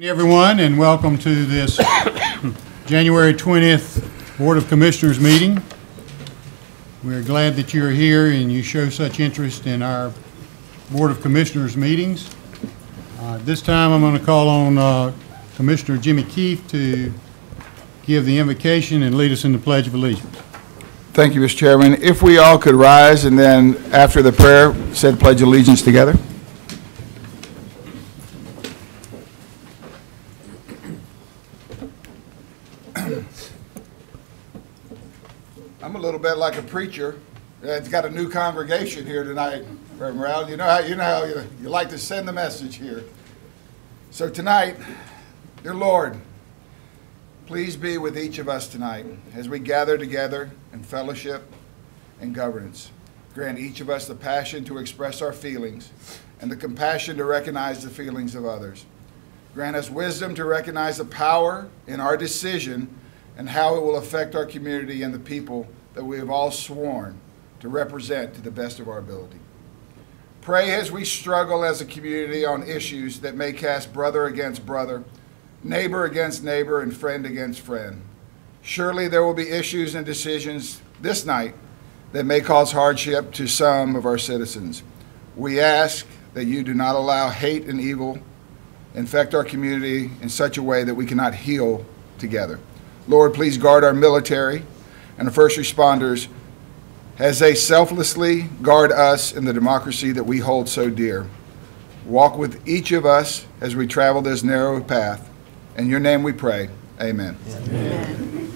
Everyone, and welcome to this January 20th Board of Commissioners meeting. We're glad that you're here and you show such interest in our Board of Commissioners meetings. This time I'm going to call on Commissioner Jimmy Keefe to give the invocation and lead us in the Pledge of Allegiance. Thank you, Mr. Chairman. If we all could rise and then after the prayer, say the Pledge of Allegiance together. I'm a little bit like a preacher that's got a new congregation here tonight, Reverend Rowell. You know how you like to send the message here. So tonight, dear Lord, please be with each of us tonight as we gather together in fellowship and governance. Grant each of us the passion to express our feelings and the compassion to recognize the feelings of others. Grant us wisdom to recognize the power in our decision and how it will affect our community and the people that we have all sworn to represent to the best of our ability. Pray as we struggle as a community on issues that may cast brother against brother, neighbor against neighbor, and friend against friend. Surely there will be issues and decisions this night that may cause hardship to some of our citizens. We ask that you do not allow hate and evil infect our community in such a way that we cannot heal together. Lord, please guard our military and the first responders as they selflessly guard us in the democracy that we hold so dear. Walk with each of us as we travel this narrow path. In your name we pray, amen. Amen.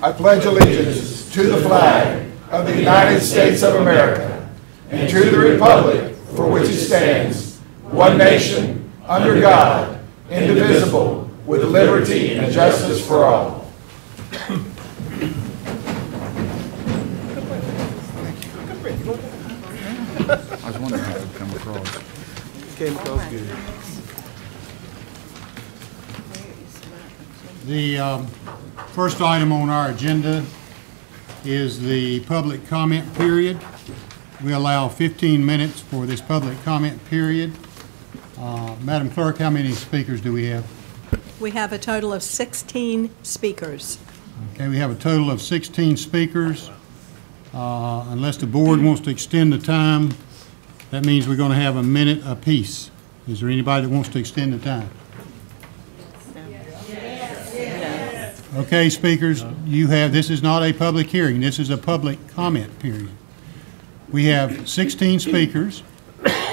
I pledge allegiance to the flag of the United States of America and to the republic for which it stands, one nation, under God, indivisible, with liberty and justice for all. I was wondering how it would come across. Came across good. The first item on our agenda is the public comment period. We allow 15 minutes for this public comment period. Madam Clerk, how many speakers do we have? We have a total of 16 speakers. Okay, we have a total of 16 speakers. Unless the board wants to extend the time, that means we're going to have a minute apiece. Is there anybody that wants to extend the time? Yes. Okay, speakers, this is not a public hearing. This is a public comment period. We have 16 speakers.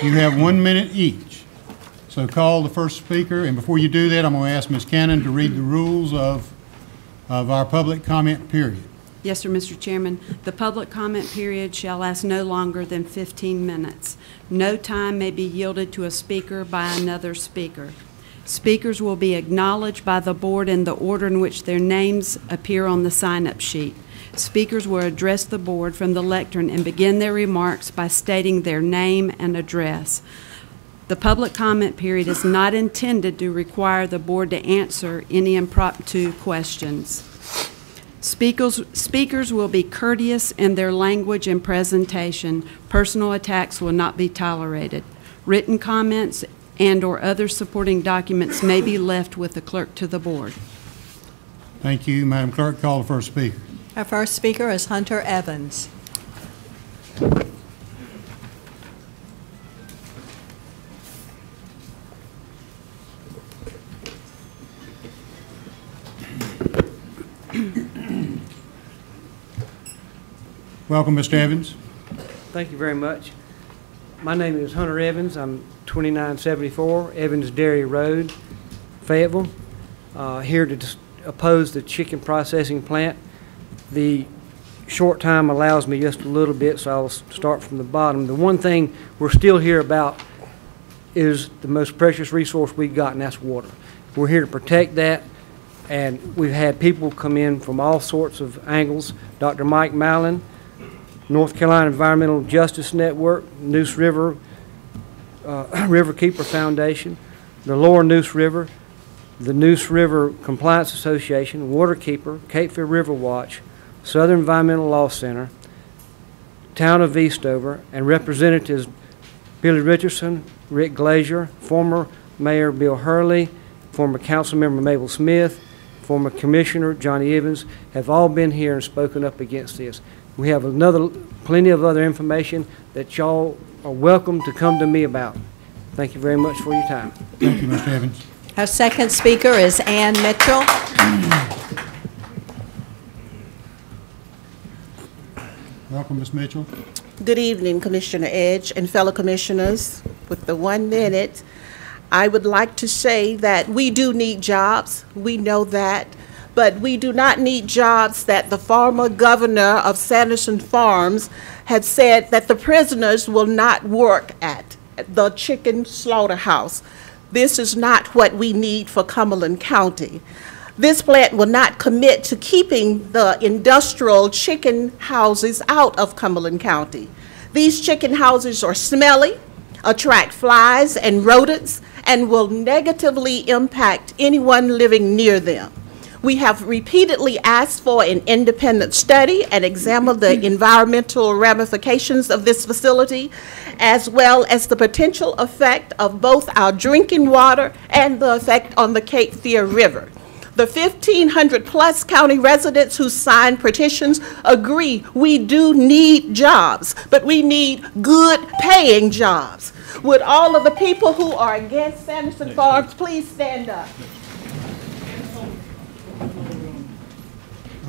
You have 1 minute each. So call the first speaker, and before you do that, I'm going to ask Ms. Cannon to read the rules of our public comment period. Yes, sir, Mr. Chairman. The public comment period shall last no longer than 15 minutes. No time may be yielded to a speaker by another speaker. Speakers will be acknowledged by the board in the order in which their names appear on the sign-up sheet. Speakers will address the board from the lectern and begin their remarks by stating their name and address. The public comment period is not intended to require the board to answer any impromptu questions. Speakers will be courteous in their language and presentation. Personal attacks will not be tolerated. Written comments and/or other supporting documents may be left with the clerk to the board. Thank you. Madam Clerk, call the first speaker. Our first speaker is Hunter Evans. Welcome, Mr. Evans. Thank you very much. My name is Hunter Evans. I'm 2974 Evans Dairy Road, Fayetteville. Here to oppose the chicken processing plant. The short time allows me just a little bit, so I'll start from the bottom. The one thing we're still here about is the most precious resource we've got, and that's water. We're here to protect that, and we've had people come in from all sorts of angles. Dr. Mike Mallon, North Carolina Environmental Justice Network, Neuse River, Riverkeeper Foundation, the Lower Neuse River, the Neuse River Compliance Association, Waterkeeper, Cape Fear River Watch, Southern Environmental Law Center, Town of Eastover, and Representatives Billy Richardson, Rick Glazier, former Mayor Bill Hurley, former council member Mabel Smith, former Commissioner Johnny Evans, have all been here and spoken up against this. We have plenty of other information that y'all are welcome to come to me about. Thank you very much for your time. Thank you, Mr. Evans. Our second speaker is Ann Mitchell. Welcome, Ms. Mitchell. Good evening, Commissioner Edge and fellow commissioners. With the 1 minute, I would like to say that we do need jobs. We know that. But we do not need jobs that the former governor of Sanderson Farms had said that the prisoners will not work at the chicken slaughterhouse. This is not what we need for Cumberland County. This plant will not commit to keeping the industrial chicken houses out of Cumberland County. These chicken houses are smelly, attract flies and rodents, and will negatively impact anyone living near them. We have repeatedly asked for an independent study and examine the environmental ramifications of this facility, as well as the potential effect of both our drinking water and the effect on the Cape Fear River. The 1,500 plus county residents who signed petitions agree we do need jobs, but we need good paying jobs. Would all of the people who are against Sanderson Farms please stand up?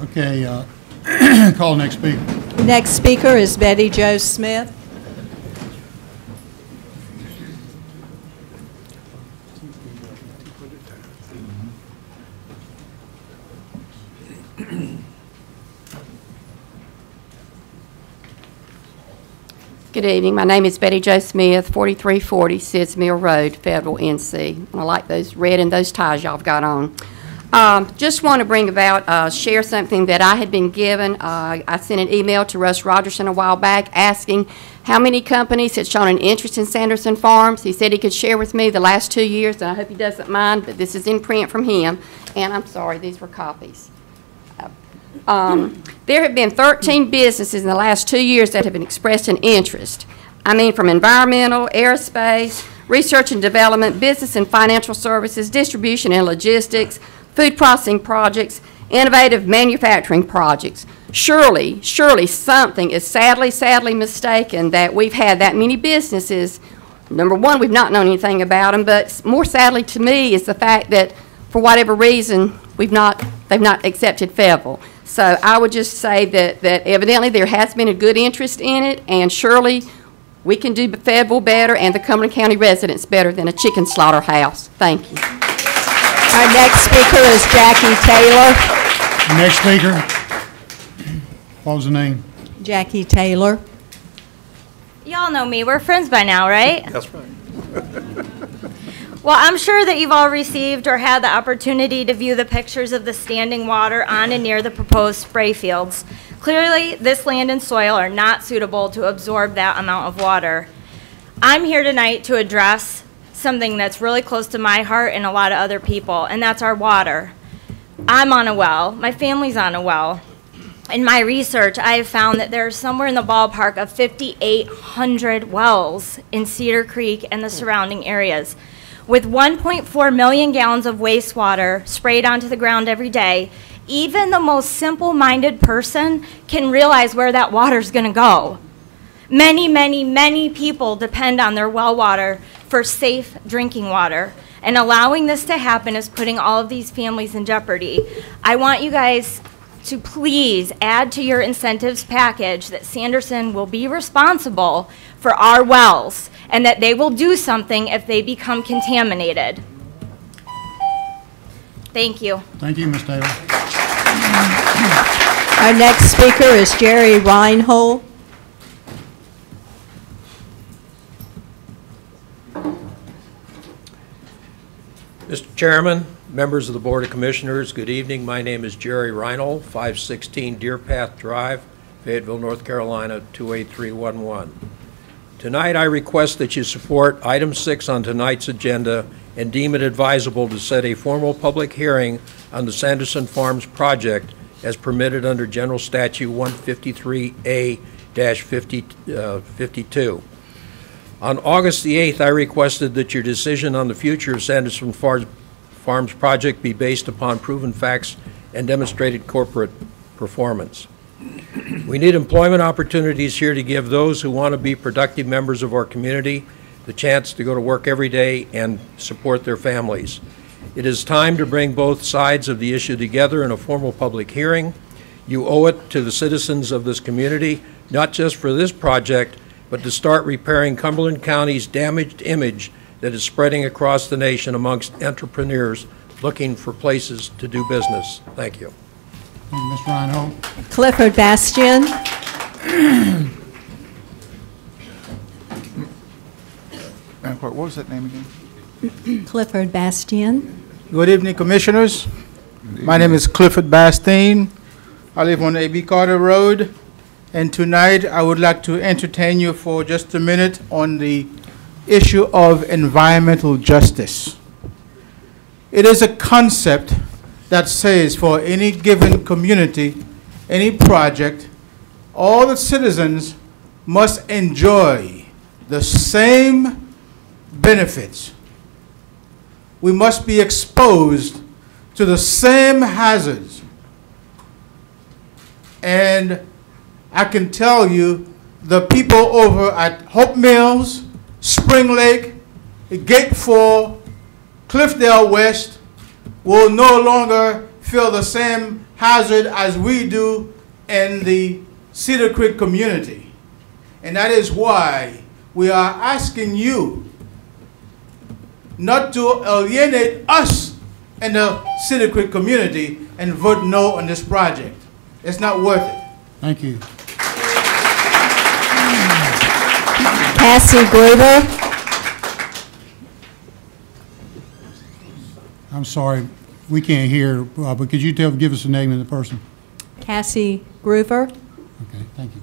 Okay, call next speaker. Next speaker is Betty Jo Smith. Good evening. My name is Betty Jo Smith, 4340 Sid's Mill Road, Fayetteville, NC. And I like those red and those ties y'all have got on. Just want to bring about, share something that I had been given. I sent an email to Russ Rogerson a while back asking how many companies had shown an interest in Sanderson Farms. He said he could share with me the last 2 years, and I hope he doesn't mind, but this is in print from him. And I'm sorry, these were copies. There have been 13 businesses in the last 2 years that have been expressed an interest. I mean, from environmental, aerospace, research and development, business and financial services, distribution and logistics, food processing projects, innovative manufacturing projects. Surely something is sadly mistaken that we've had that many businesses. Number one, we've not known anything about them, but more sadly to me is the fact that for whatever reason, they've not accepted Fayetteville. So I would just say that evidently there has been a good interest in it, and surely we can do Fayetteville better and the Cumberland County residents better than a chicken slaughterhouse. Thank you. Our next speaker is Jackie Taylor. Next speaker. What was the name? Jackie Taylor. Y'all know me. We're friends by now, right? That's right. Well, I'm sure that you've all received or had the opportunity to view the pictures of the standing water on and near the proposed spray fields. Clearly, this land and soil are not suitable to absorb that amount of water. I'm here tonight to address something that's really close to my heart and a lot of other people, and that's our water. I'm on a well. My family's on a well. In my research, I have found that there's somewhere in the ballpark of 5,800 wells in Cedar Creek and the surrounding areas. With 1.4 million gallons of wastewater sprayed onto the ground every day, even the most simple-minded person can realize where that water's going to go. Many people depend on their well water for safe drinking water, and allowing this to happen is putting all of these families in jeopardy. I want you guys to please add to your incentives package that Sanderson will be responsible for our wells and that they will do something if they become contaminated. Thank you. Thank you, Ms. Taylor. Our next speaker is Jerry Reinhold. Mr. Chairman, members of the Board of Commissioners, good evening. My name is Jerry Reinhold, 516 Deer Path Drive, Fayetteville, North Carolina, 28311. Tonight, I request that you support item 6 on tonight's agenda and deem it advisable to set a formal public hearing on the Sanderson Farms project as permitted under General Statute 153A-52. On August the 8th, I requested that your decision on the future of Sanderson Farms project be based upon proven facts and demonstrated corporate performance. We need employment opportunities here to give those who want to be productive members of our community the chance to go to work every day and support their families. It is time to bring both sides of the issue together in a formal public hearing. You owe it to the citizens of this community, not just for this project, but to start repairing Cumberland County's damaged image that is spreading across the nation amongst entrepreneurs looking for places to do business. Thank you. Thank you, Ms. Reinhold. Clifford Bastian. What was that name again? Clifford Bastian. Good evening, Commissioners. My name is Clifford Bastine. I live on A.B. Carter Road, and tonight I would like to entertain you for just a minute on the issue of environmental justice. It is a concept that says for any given community, any project, all the citizens must enjoy the same benefits. We must be exposed to the same hazards. And I can tell you, the people over at Hope Mills, Spring Lake, Gate 4, Cliffdale West will no longer feel the same hazard as we do in the Cedar Creek community. And that is why we are asking you not to alienate us in the Cedar Creek community and vote no on this project. It's not worth it. Thank you. Cassie Gruber. I'm sorry, we can't hear, but could you give us the name of the person? Cassie Gruber. Okay, thank you.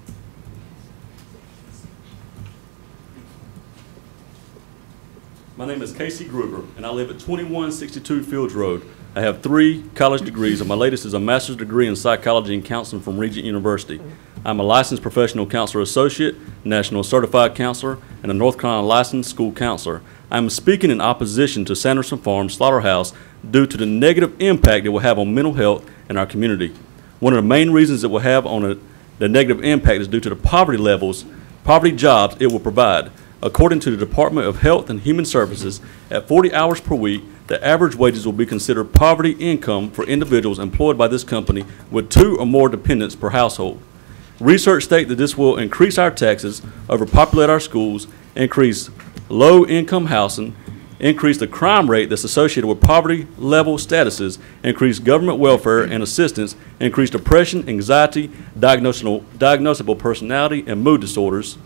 My name is Casey Gruber, and I live at 2162 Fields Road. I have 3 college degrees, and my latest is a master's degree in psychology and counseling from Regent University. I'm a licensed professional counselor associate, national certified counselor, and a North Carolina licensed school counselor. I am speaking in opposition to Sanderson Farms Slaughterhouse due to the negative impact it will have on mental health in our community. One of the main reasons it will have on the negative impact is due to the poverty jobs it will provide. According to the Department of Health and Human Services, at 40 hours per week, the average wages will be considered poverty income for individuals employed by this company with 2 or more dependents per household. Research states that this will increase our taxes, overpopulate our schools, increase low-income housing, increase the crime rate that's associated with poverty level statuses, increase government welfare and assistance, increase depression, anxiety, diagnosable personality and mood disorders,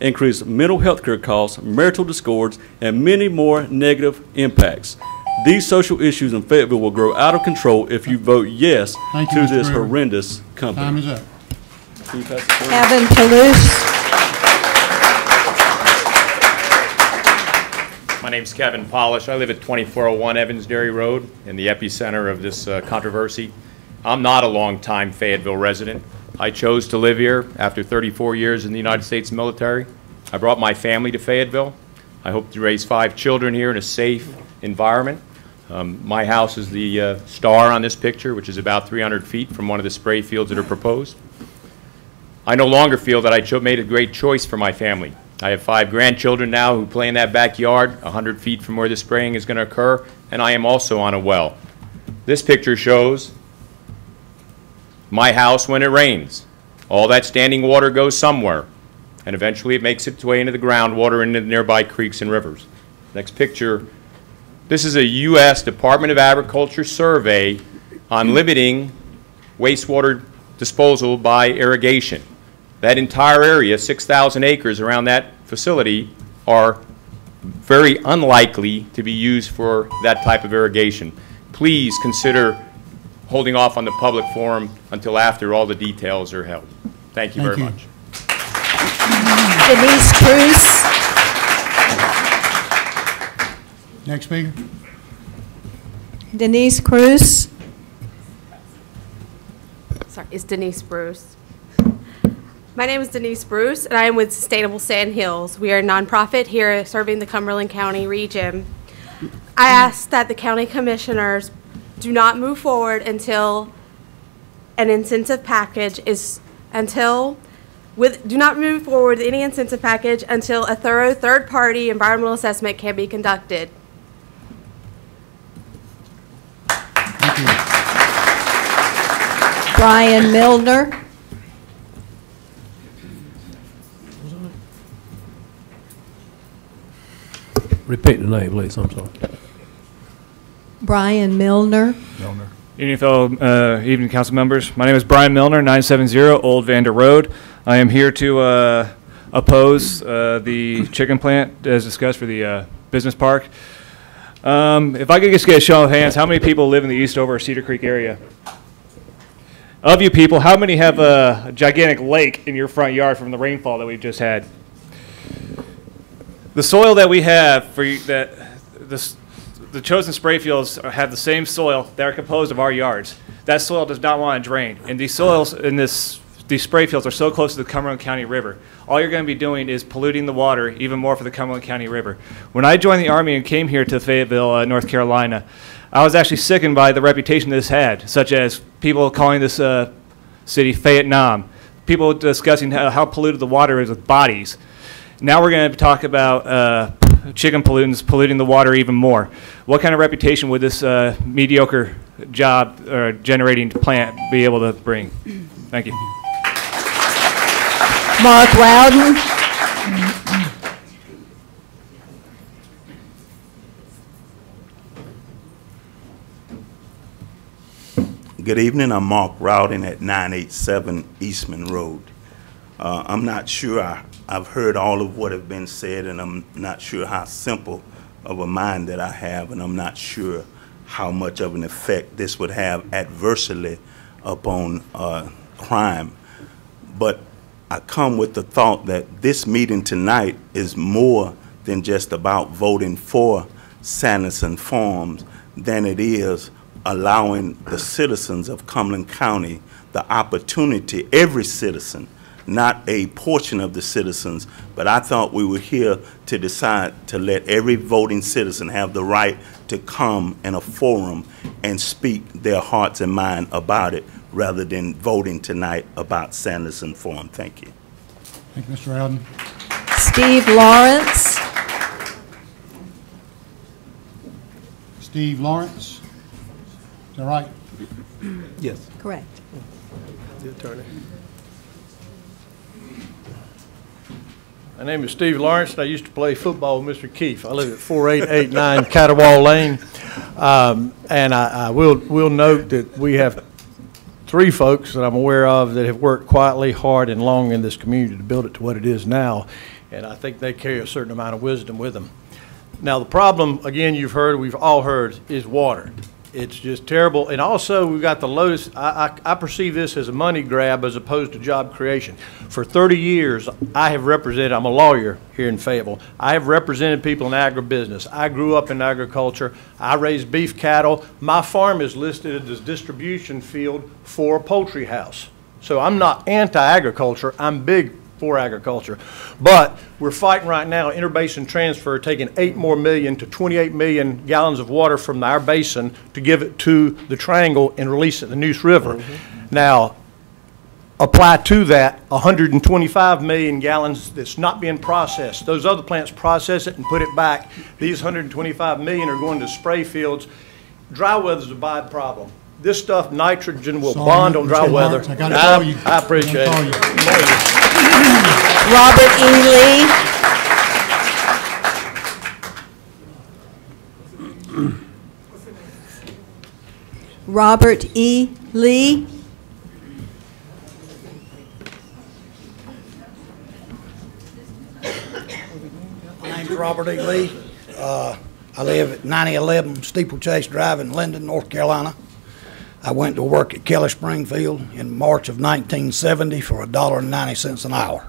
increase mental health care costs, marital discords, and many more negative impacts. These social issues in Fayetteville will grow out of control if you vote yes to this horrendous company. Time is up. Can you pass the floor? Evan Toulouse. My name's Kevin Polish. I live at 2401 Evans Dairy Road in the epicenter of this controversy. I'm not a longtime Fayetteville resident. I chose to live here after 34 years in the United States military. I brought my family to Fayetteville. I hope to raise 5 children here in a safe environment. My house is the star on this picture, which is about 300 feet from one of the spray fields that are proposed. I no longer feel that I made a great choice for my family. I have 5 grandchildren now who play in that backyard 100 feet from where the spraying is going to occur, and I am also on a well. This picture shows my house when it rains. All that standing water goes somewhere, and eventually it makes its way into the groundwater into the nearby creeks and rivers. Next picture. This is a U.S. Department of Agriculture survey on limiting wastewater disposal by irrigation. That entire area, 6,000 acres around that facility, are very unlikely to be used for that type of irrigation. Please consider holding off on the public forum until after all the details are held. Thank you very much. Denise Cruz. Next speaker. Denise Cruz. Sorry, it's Denise Bruce. My name is Denise Bruce, and I am with Sustainable Sand Hills. We are a nonprofit here serving the Cumberland County region. I ask that the county commissioners do not move forward until an incentive package is, do not move forward with any incentive package until a thorough third-party environmental assessment can be conducted. Thank you. Brian Milner. Repeat the name, please. I'm sorry. Brian Milner. Evening, fellow evening council members. My name is Brian Milner, 970 Old Vander Road. I am here to oppose the chicken plant as discussed for the business park. If I could just get a show of hands, how many people live in the Eastover Cedar Creek area? Of you people, how many have a gigantic lake in your front yard from the rainfall that we've just had? The soil that we have for that, the chosen spray fields have the same soil that are composed of our yards. That soil does not want to drain, and these soils in these spray fields are so close to the Cumberland County River. All you're going to be doing is polluting the water even more for the Cumberland County River. When I joined the Army and came here to Fayetteville, North Carolina, I was actually sickened by the reputation this had, such as people calling this city Vietnam, people discussing how polluted the water is with bodies. Now we're going to talk about chicken pollutants polluting the water even more. What kind of reputation would this mediocre job or generating plant be able to bring? Thank you. Mark Rowden. Good evening. I'm Mark Rowden at 987 Eastman Road. I'm not sure I've heard all of what has been said, and I'm not sure how simple of a mind that I have, and I'm not sure how much of an effect this would have adversely upon crime. But I come with the thought that this meeting tonight is more than just about voting for Sanderson Farms than it is allowing the citizens of Cumberland County the opportunity, every citizen, not a portion of the citizens, but I thought we were here to decide to let every voting citizen have the right to come in a forum and speak their hearts and mind about it, rather than voting tonight about Sanderson Farm. Thank you. Thank you, Mr. Rowden. Steve Lawrence. Steve Lawrence. Is that right? Yes. Correct. The attorney. My name is Steve Lawrence, and I used to play football with Mr. Keefe. I live at 4889 Catawba Lane, and I will note that we have 3 folks that I'm aware of that have worked quietly, hard, and long in this community to build it to what it is now, and I think they carry a certain amount of wisdom with them. Now, the problem, again, you've heard, we've all heard, is water. It's just terrible. And also, we've got the lowest, I perceive this as a money grab as opposed to job creation. For 30 years, I have represented, I'm a lawyer here in Fayetteville. I have represented people in agribusiness. I grew up in agriculture. I raised beef cattle. My farm is listed as distribution field for a poultry house. So I'm not anti-agriculture. I'm big for agriculture. But we're fighting right now interbasin transfer, taking 8 more million to 28 million gallons of water from our basin to give it to the Triangle and release it in the Neuse River. Now, apply to that 125 million gallons that's not being processed. Those other plants process it and put it back. These 125 million are going to spray fields. Dry weather's a bad problem. This stuff, nitrogen, will bond on dry weather. I appreciate it. Robert E. Lee. Robert E. Lee. My name's Robert E. Lee. I live at 9011 Steeplechase Drive in Linden, North Carolina. I went to work at Kelly Springfield in March of 1970 for $1.90 an hour.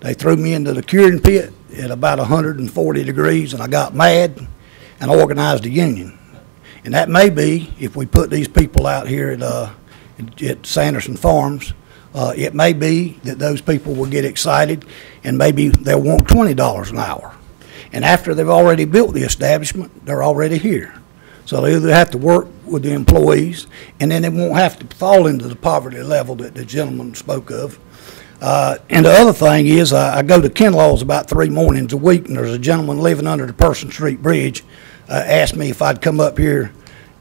They threw me into the curing pit at about 140 degrees, and I got mad and organized a union. And that may be, if we put these people out here at Sanderson Farms, It may be that those people will get excited and maybe they'll want $20 an hour. And after they've already built the establishment, they're already here. So they either have to work with the employees, and then they won't have to fall into the poverty level that the gentleman spoke of. And the other thing is, I go to Kinlaw's about 3 mornings a week, and there's a gentleman living under the Person Street Bridge asked me if I'd come up here.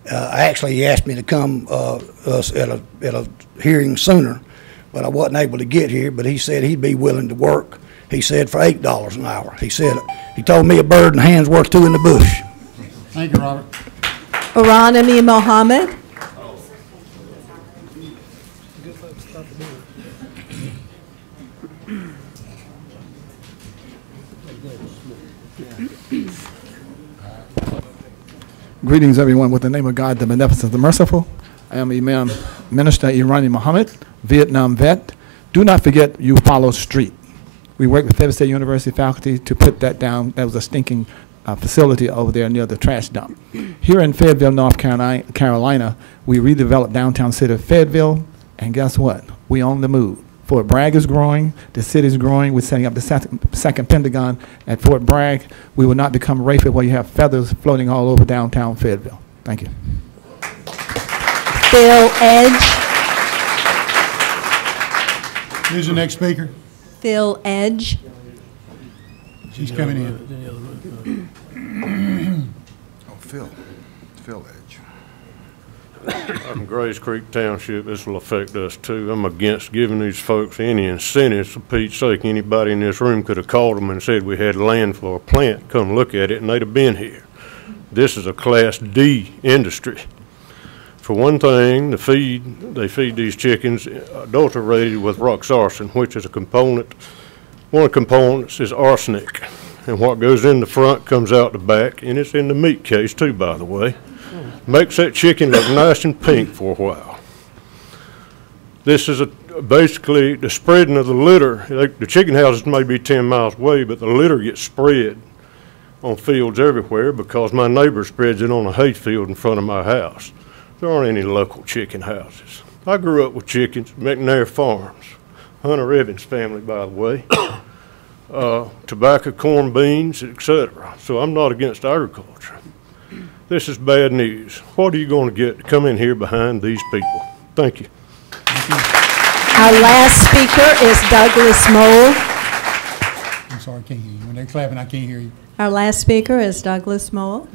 Actually, he asked me to come at a hearing sooner, but I wasn't able to get here. But he said he'd be willing to work. He said for $8 an hour. He said, he told me a bird in the hand's worth 2 in the bush. Thank you, Robert. Aranami Mohammed. Greetings, everyone, with the name of God, the Beneficent, the Merciful. I am Imam Minister Irani Muhammad, Vietnam vet. Do not forget you follow street. We worked with Fayetteville State University faculty to put that down. That was a stinking facility over there near the trash dump. Here in Fayetteville, North Carolina, we redeveloped downtown city of Fayetteville, and guess what? We on the move. Fort Bragg is growing, the city is growing. We're setting up the second Pentagon at Fort Bragg. We will not become Rayford where you have feathers floating all over downtown Fayetteville. Thank you. Phil Edge. Who's the next speaker? Phil Edge. She's coming in. Oh, Phil Edge. I'm Grays Creek Township. This will affect us too. I'm against giving these folks any incentives. For Pete's sake, anybody in this room could have called them and said we had land for a plant. Come look at it, and they'd have been here. This is a Class D industry. For one thing, they feed these chickens adulterated with roxarsen, which is a component. One of the components is arsenic, and what goes in the front comes out the back, and it's in the meat case too, by the way. Makes that chicken look nice and pink for a while. This is basically the spreading of the litter. The chicken houses may be 10 miles away, but the litter gets spread on fields everywhere because my neighbor spreads it on a hay field in front of my house. There aren't any local chicken houses. I grew up with chickens, McNair Farms, Hunter Evans family, by the way, tobacco, corn, beans, etc. So I'm not against agriculture. This is bad news. What are you going to get to come in here behind these people? Thank you. Our last speaker is Douglas Mole. I'm sorry, I can't hear you. When they're clapping, I can't hear you. Our last speaker is Douglas Mole.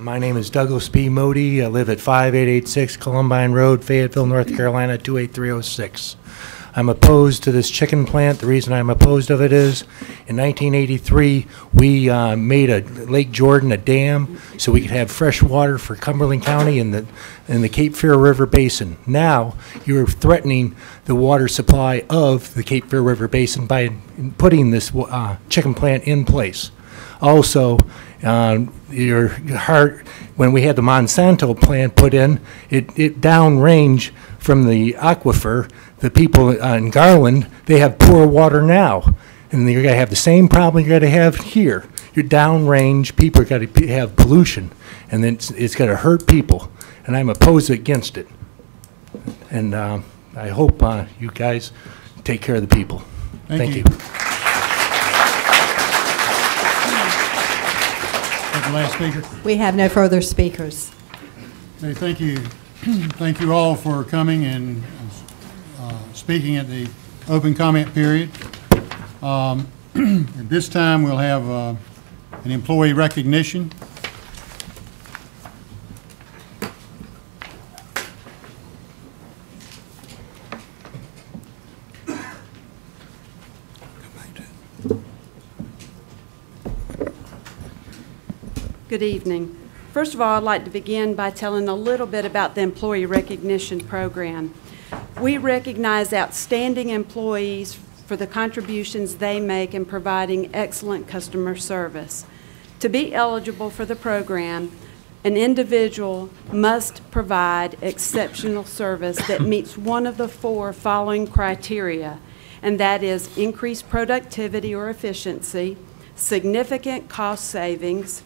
My name is Douglas B. Modi. I live at 5886 Columbine Road, Fayetteville, North Carolina, 28306. I'm opposed to this chicken plant. The reason I'm opposed of it is in 1983, we made Lake Jordan a dam so we could have fresh water for Cumberland County and the Cape Fear River Basin. Now you're threatening the water supply of the Cape Fear River Basin by putting this chicken plant in place. Also, when we had the Monsanto plant put in, it downrange from the aquifer. The people in Garland, they have poor water now. And you're going to have the same problem you're going to have here. You're downrange, people are going to have pollution, and then it's going to hurt people. And I'm opposed against it. And I hope you guys take care of the people. Thank you. The last speaker. We have no further speakers. Okay, thank you. Thank you all for coming and speaking at the open comment period. At this time, we'll have an employee recognition. Good evening. First of all, I'd like to begin by telling a little bit about the Employee Recognition Program. We recognize outstanding employees for the contributions they make in providing excellent customer service. To be eligible for the program, an individual must provide exceptional service that meets one of the 4 following criteria, and that is increased productivity or efficiency, significant cost savings,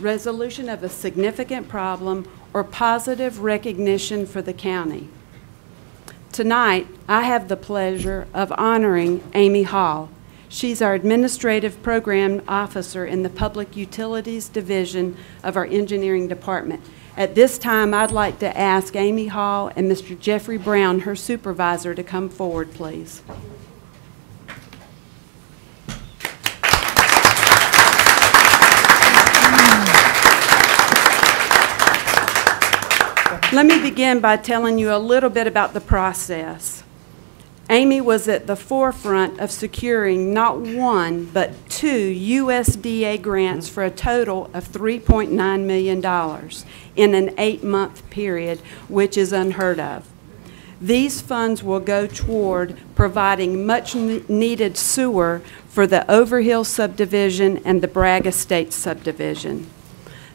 resolution of a significant problem, or positive recognition for the county. Tonight, I have the pleasure of honoring Amy Hall. She's our Administrative Program Officer in the Public Utilities Division of our Engineering Department. At this time, I'd like to ask Amy Hall and Mr. Jeffrey Brown, her supervisor, to come forward, please. Let me begin by telling you a little bit about the process. Amy was at the forefront of securing not one, but 2 USDA grants for a total of $3.9 million in an 8-month period, which is unheard of. These funds will go toward providing much-needed sewer for the Overhill subdivision and the Bragg Estates subdivision.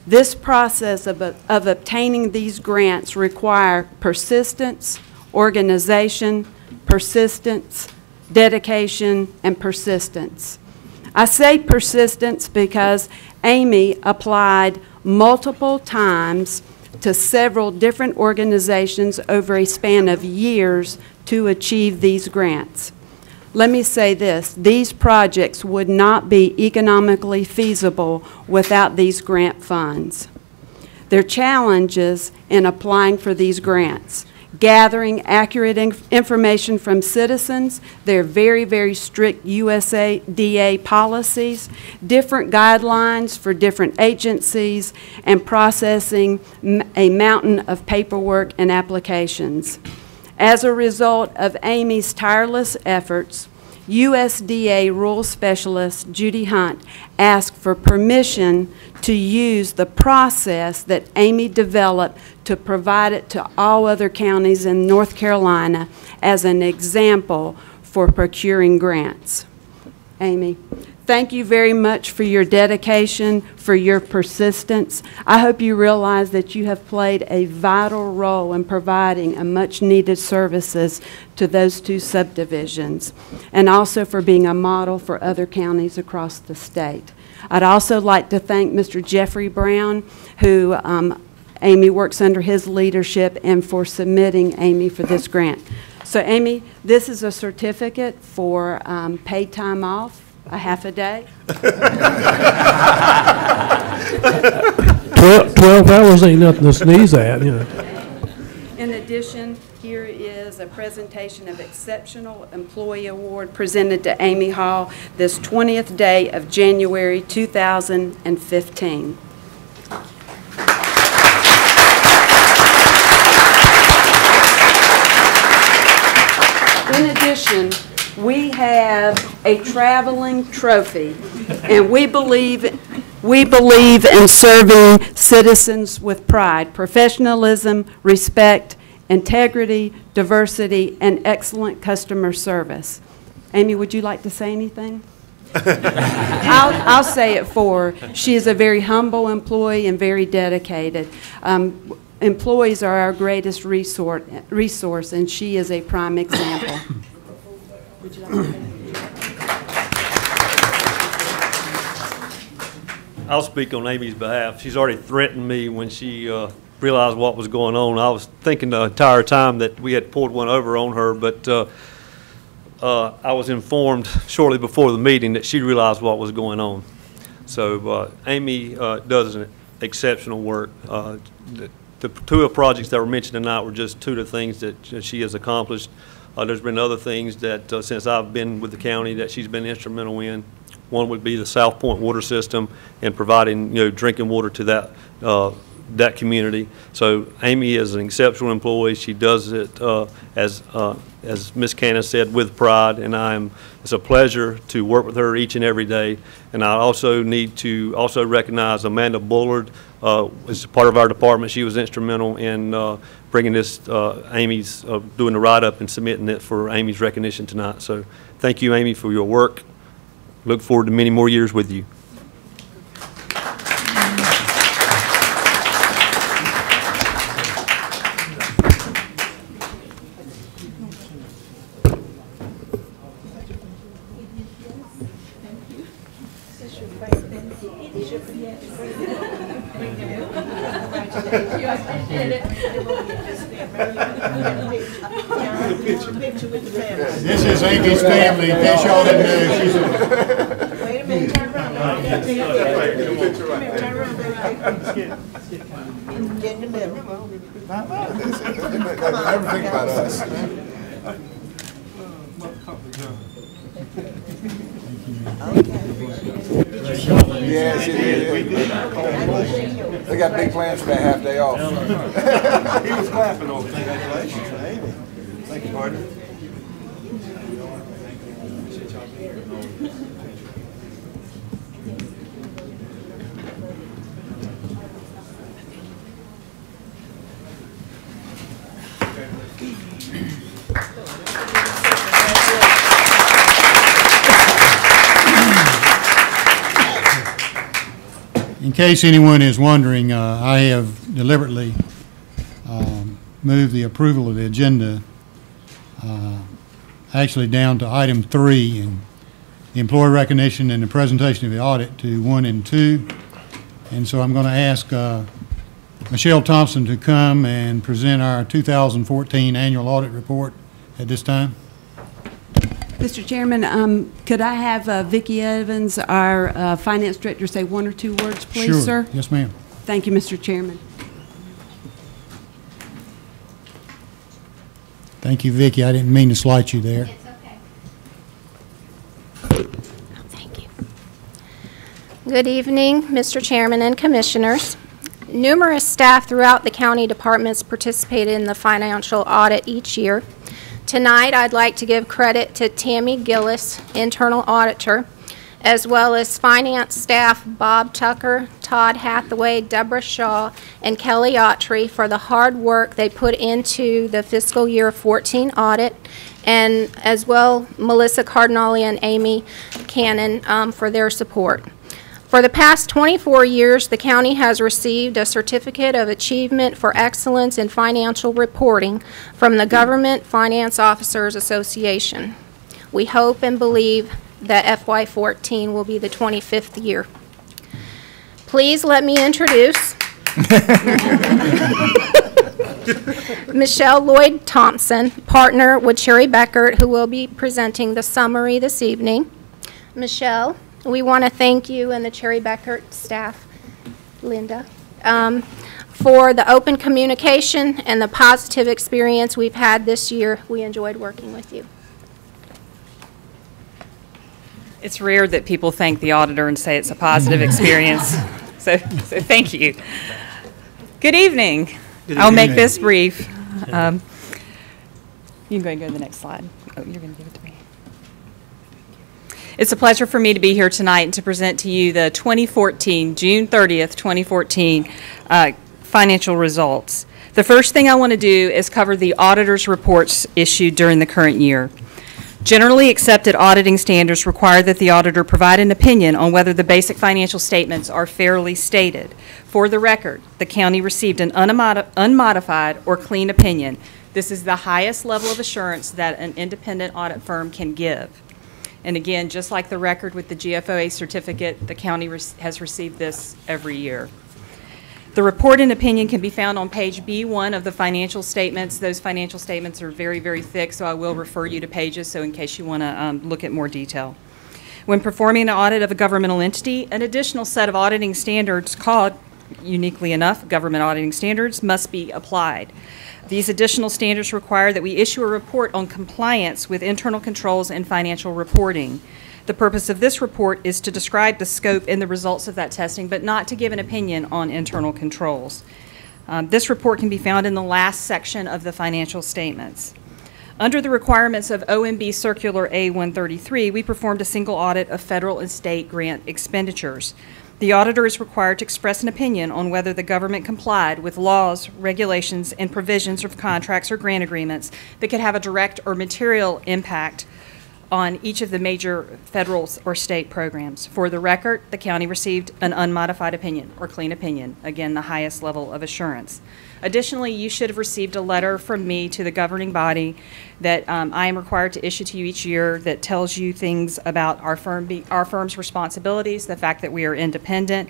This process of obtaining these grants require persistence, organization, persistence, dedication, and persistence. I say persistence because Amy applied multiple times to several different organizations over a span of years to achieve these grants. Let me say this, these projects would not be economically feasible without these grant funds. There are challenges in applying for these grants. Gathering accurate information from citizens, there are very, very strict USDA policies, different guidelines for different agencies, and processing a mountain of paperwork and applications. As a result of Amy's tireless efforts, USDA Rural Specialist Judy Hunt asked for permission to use the process that Amy developed to provide it to all other counties in North Carolina as an example for procuring grants. Amy, thank you very much for your dedication, for your persistence. I hope you realize that you have played a vital role in providing a much-needed services to those 2 subdivisions, and also for being a model for other counties across the state. I'd also like to thank Mr. Jeffrey Brown, who Amy works under his leadership, and for submitting Amy for this grant. So Amy, this is a certificate for paid time off, a half a day. 12 hours ain't nothing to sneeze at, you know. In addition, here is a presentation of Exceptional Employee Award presented to Amy Hall this 20th day of January 2015. In addition, we have a traveling trophy, and we believe in serving citizens with pride, professionalism, respect, integrity, diversity, and excellent customer service. Amy, would you like to say anything? I'll say it for her. She is a very humble employee and very dedicated. Employees are our greatest resource, and she is a prime example. Would you like to say anything? I'll speak on Amy's behalf. She's already threatened me when she realized what was going on. I was thinking the entire time that we had poured one over on her, but I was informed shortly before the meeting that she realized what was going on. So Amy does an exceptional work. The 2 projects that were mentioned tonight were just 2 of the things that she has accomplished. There's been other things that since I've been with the county that she's been instrumental in. One would be the South Point water system and providing drinking water to that community. So Amy is an exceptional employee. She does it as Ms. Cannon said, with pride, and it's a pleasure to work with her each and every day. And I also need to recognize Amanda Bullard as part of our department. She was instrumental in bringing this, Amy's doing the write-up and submitting it for Amy's recognition tonight. So thank you, Amy, for your work. Look forward to many more years with you. It is your This is Amy's family, in case y'all didn't know. She's Wait a minute, turn around. Get in the middle. Never think about us. Yes, it is. They got big plans for that half day off. He was clapping over. Congratulations, Amy. Thank you, partner. In case anyone is wondering, I have deliberately moved the approval of the agenda actually down to item 3, and the employee recognition and the presentation of the audit to 1 and 2. And so I'm going to ask Michelle Thompson to come and present our 2014 annual audit report at this time. Mr. Chairman, could I have Vicki Evans, our finance director, say 1 or 2 words, please, Sure. sir? Yes, ma'am. Thank you, Mr. Chairman. Thank you, Vicki. I didn't mean to slight you there. Thank you. Good evening, Mr. Chairman and Commissioners. Numerous staff throughout the county departments participated in the financial audit each year. Tonight, I'd like to give credit to Tammy Gillis, internal auditor, as well as finance staff Bob Tucker, Todd Hathaway, Deborah Shaw, and Kelly Autry for the hard work they put into the fiscal year 14 audit, and as well Melissa Cardinale and Amy Cannon for their support. For the past 24 years, the county has received a Certificate of Achievement for Excellence in Financial Reporting from the Government Finance Officers Association. We hope and believe that FY14 will be the 25th year. Please let me introduce Michelle Lloyd Thompson, partner with Cherry Beckert, who will be presenting the summary this evening. Michelle, we want to thank you and the Cherry Beckert staff, Linda, for the open communication and the positive experience we've had this year. We enjoyed working with you. It's rare that people thank the auditor and say it's a positive experience. So thank you. Good evening. I'll make this brief. You can go ahead and go to the next slide. Oh, you're going to give it to me. It's a pleasure for me to be here tonight and to present to you the 2014, June 30th, 2014 financial results. The first thing I want to do is cover the auditor's reports issued during the current year. Generally accepted auditing standards require that the auditor provide an opinion on whether the basic financial statements are fairly stated. For the record, the county received an unmodified or clean opinion. This is the highest level of assurance that an independent audit firm can give. And again, just like the record with the GFOA certificate, the county has received this every year. The report and opinion can be found on page B1 of the financial statements. Those financial statements are very, very thick, so I will refer you to pages so in case you want to look at more detail. When performing an audit of a governmental entity, an additional set of auditing standards called, uniquely enough, government auditing standards must be applied. These additional standards require that we issue a report on compliance with internal controls and financial reporting. The purpose of this report is to describe the scope and the results of that testing, but not to give an opinion on internal controls. This report can be found in the last section of the financial statements. Under the requirements of OMB Circular A-133, we performed a single audit of federal and state grant expenditures. The auditor is required to express an opinion on whether the government complied with laws, regulations, and provisions of contracts or grant agreements that could have a direct or material impact on each of the major federal or state programs. For the record, the county received an unmodified opinion or clean opinion, again, the highest level of assurance. Additionally, you should have received a letter from me to the governing body that I am required to issue to you each year that tells you things about our firm's responsibilities, the fact that we are independent,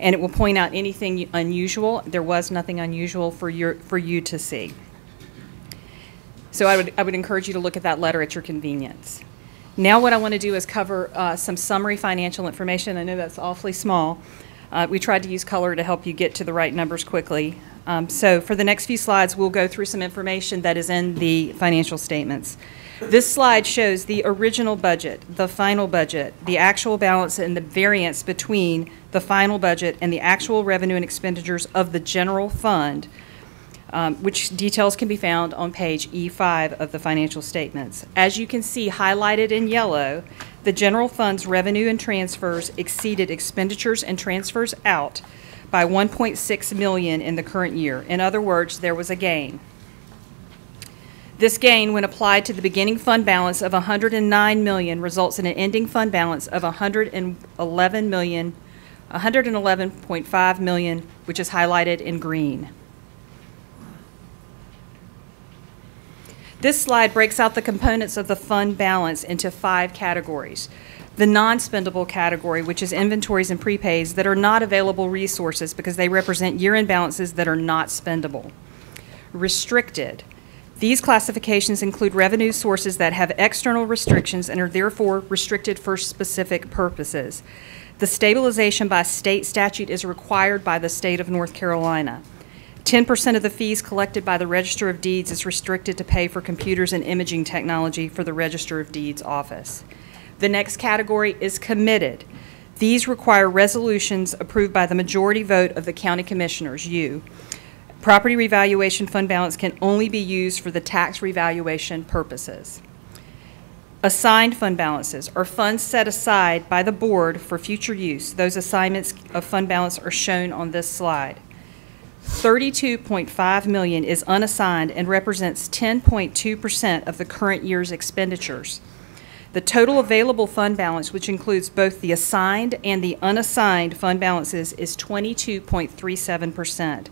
and it will point out anything unusual. There was nothing unusual for you to see. So I would encourage you to look at that letter at your convenience. Now what I want to do is cover some summary financial information. I know that's awfully small. We tried to use color to help you get to the right numbers quickly. So for the next few slides, we'll go through some information that is in the financial statements. This slide shows the original budget, the final budget, the actual balance, and the variance between the final budget and the actual revenue and expenditures of the general fund, which details can be found on page E5 of the financial statements. As you can see highlighted in yellow, the general fund's revenue and transfers exceeded expenditures and transfers out by $1.6 million in the current year. In other words, there was a gain. This gain, when applied to the beginning fund balance of $109 million, results in an ending fund balance of $111.5 million, which is highlighted in green. This slide breaks out the components of the fund balance into 5 categories. The non-spendable category, which is inventories and prepaids that are not available resources because they represent year-end balances that are not spendable. Restricted. These classifications include revenue sources that have external restrictions and are therefore restricted for specific purposes. The stabilization by state statute is required by the state of North Carolina. 10% of the fees collected by the Register of Deeds is restricted to pay for computers and imaging technology for the Register of Deeds office. The next category is committed. These require resolutions approved by the majority vote of the county commissioners, you. Property revaluation fund balance can only be used for the tax revaluation purposes. Assigned fund balances are funds set aside by the board for future use. Those assignments of fund balance are shown on this slide. $32.5 million is unassigned and represents 10.2% of the current year's expenditures. The total available fund balance, which includes both the assigned and the unassigned fund balances, is 22.37%.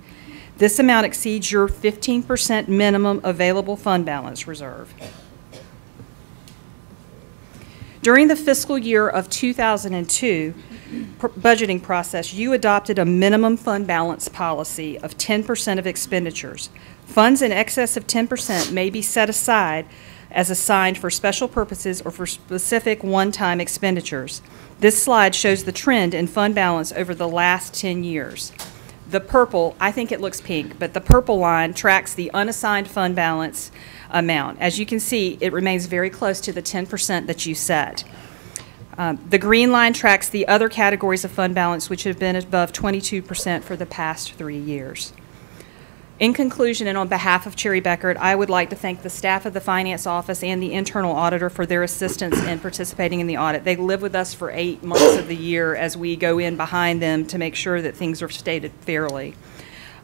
This amount exceeds your 15% minimum available fund balance reserve. During the fiscal year of 2002 budgeting process, you adopted a minimum fund balance policy of 10% of expenditures. Funds in excess of 10% may be set aside as assigned for special purposes or for specific one-time expenditures. This slide shows the trend in fund balance over the last 10 years. The purple, I think it looks pink, but the purple line tracks the unassigned fund balance amount. As you can see, it remains very close to the 10% that you set. The green line tracks the other categories of fund balance, which have been above 22% for the past 3 years. In conclusion, and on behalf of Cherry Beckert, I would like to thank the staff of the Finance Office and the internal auditor for their assistance in participating in the audit. They live with us for 8 months of the year as we go in behind them to make sure that things are stated fairly.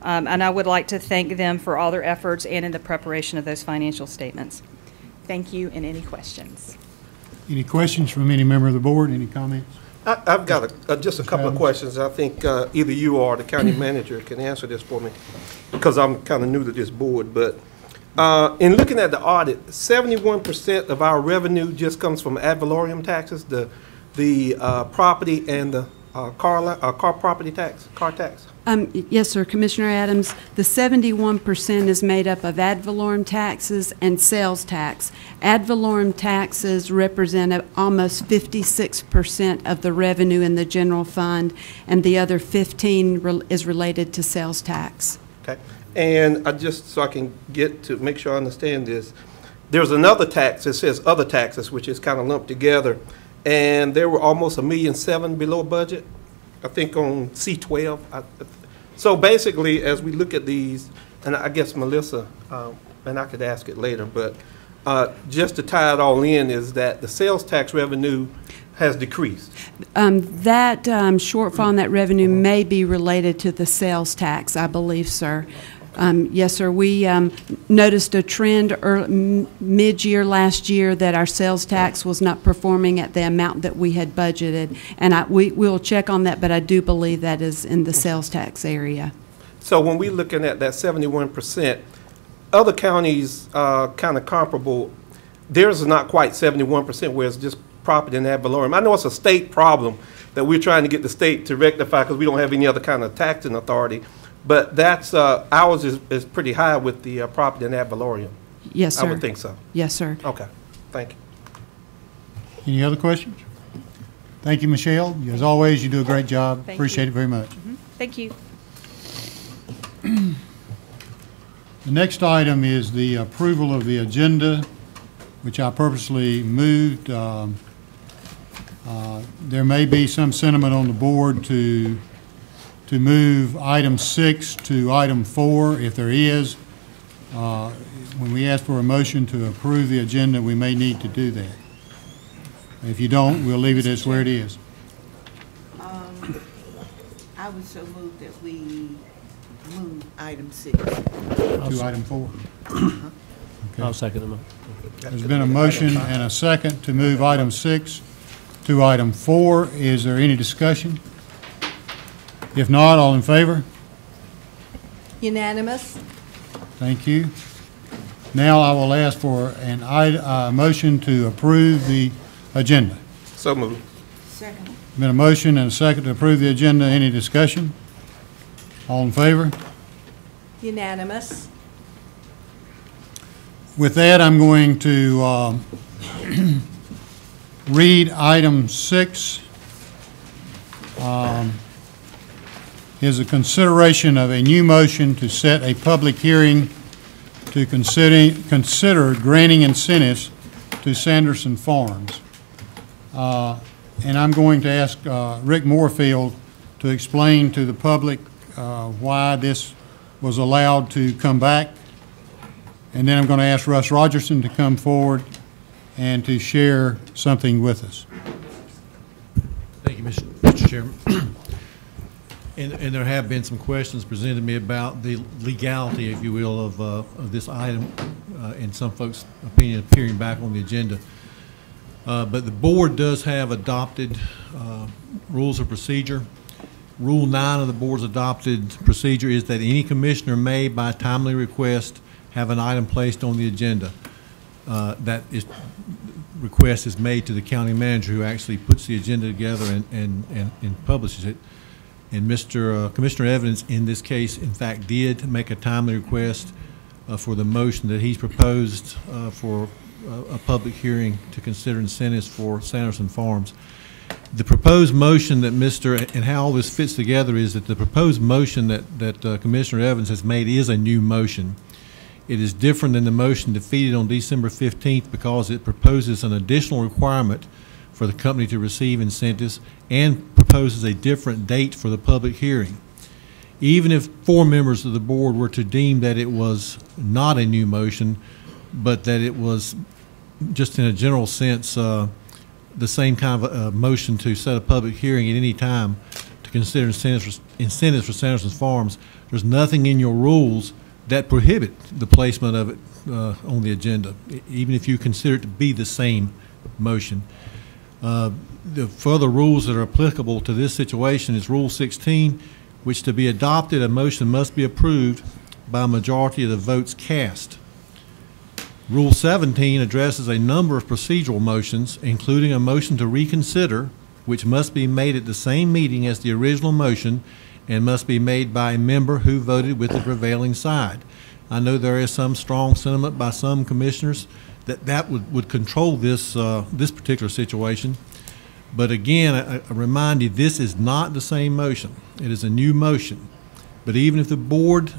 And I would like to thank them for all their efforts and in the preparation of those financial statements. Thank you, and any questions? Any questions from any member of the board? Any comments? I've got just a couple of questions. I think either you or the county manager can answer this for me, because I'm kind of new to this board. But in looking at the audit, 71% of our revenue just comes from ad valorem taxes, the property and the car property tax, car tax. Yes, sir, Commissioner Adams. The 71% is made up of ad valorem taxes and sales tax. Ad valorem taxes represent almost 56% of the revenue in the general fund, and the other 15 is related to sales tax. Okay, and just so I can get to make sure I understand this, there's another tax that says other taxes, which is kind of lumped together, and there were almost $1.7 million below budget, I think on C12. So basically, as we look at these, and I guess Melissa, and I could ask it later, but just to tie it all in, is that the sales tax revenue has decreased. That shortfall in that revenue may be related to the sales tax, I believe, sir. Yes, sir. We noticed a trend mid-year last year that our sales tax was not performing at the amount that we had budgeted, and we'll check on that, but I do believe that is in the sales tax area. So when we're looking at that 71%, other counties kind of comparable, theirs is not quite 71%, where it's just property and ad valorem. I know it's a state problem, that we're trying to get the state to rectify because we don't have any other kind of taxing authority. But that's, ours is pretty high with the property in ad valorem. Yes, sir. I would think so. Yes, sir. Okay, thank you. Any other questions? Thank you, Michelle. As always, you do a great job. Thank Appreciate you. it very much. Thank you. The next item is the approval of the agenda, which I purposely moved. There may be some sentiment on the board to move item 6 to item 4. If there is, when we ask for a motion to approve the agenda, we may need to do that. If you don't, we'll leave it as where it is. I would so move that we move item 6. To item 4. Okay. I'll second the motion. There's been a motion and a second to move item 6 to item 4. Is there any discussion? If not, all in favor? Unanimous? Thank you. Now I will ask for a motion to approve the agenda. So moved. Second. Been a motion and a second to approve the agenda. Any discussion? All in favor? Unanimous? With that, I'm going to read item 6. Is a consideration of a new motion to set a public hearing to consider granting incentives to Sanderson Farms. And I'm going to ask Rick Moorfield to explain to the public why this was allowed to come back. And then I'm going to ask Russ Rogerson to come forward and to share something with us. Thank you, Mr. Chairman. And there have been some questions presented to me about the legality, if you will, of this item, in some folks' opinion, appearing back on the agenda. But the board does have adopted rules of procedure. Rule 9 of the board's adopted procedure is that any commissioner may, by timely request, have an item placed on the agenda. Request is made to the county manager, who actually puts the agenda together and publishes it. And Commissioner Evans, in this case, in fact, did make a timely request for the motion that he's proposed for a public hearing to consider incentives for Sanderson Farms. The proposed motion that and how all this fits together is that the proposed motion that Commissioner Evans has made is a new motion. It is different than the motion defeated on December 15th because it proposes an additional requirement for the company to receive incentives and proposes a different date for the public hearing. Even if 4 members of the board were to deem that it was not a new motion, but that it was just in a general sense the same kind of a motion to set a public hearing at any time to consider incentives for Sanderson Farms, there's nothing in your rules that prohibit the placement of it on the agenda, even if you consider it to be the same motion. The further rules that are applicable to this situation is Rule 16, which to be adopted, a motion must be approved by a majority of the votes cast. Rule 17 addresses a number of procedural motions, including a motion to reconsider, which must be made at the same meeting as the original motion and must be made by a member who voted with the prevailing side. I know there is some strong sentiment by some commissioners that would control this particular situation. But again, I remind you, this is not the same motion. It is a new motion. But even if the board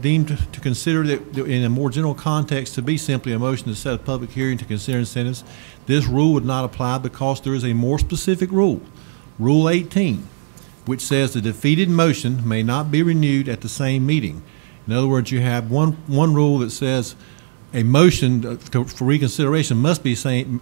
deemed to consider it in a more general context to be simply a motion to set a public hearing to consider incentives, this rule would not apply because there is a more specific rule, Rule 18, which says the defeated motion may not be renewed at the same meeting. In other words, you have one rule that says a motion for reconsideration must be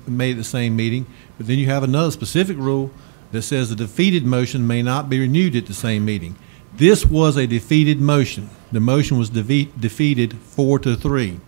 made at the same meeting, but then you have another specific rule that says the defeated motion may not be renewed at the same meeting. This was a defeated motion. The motion was defeated 4-3.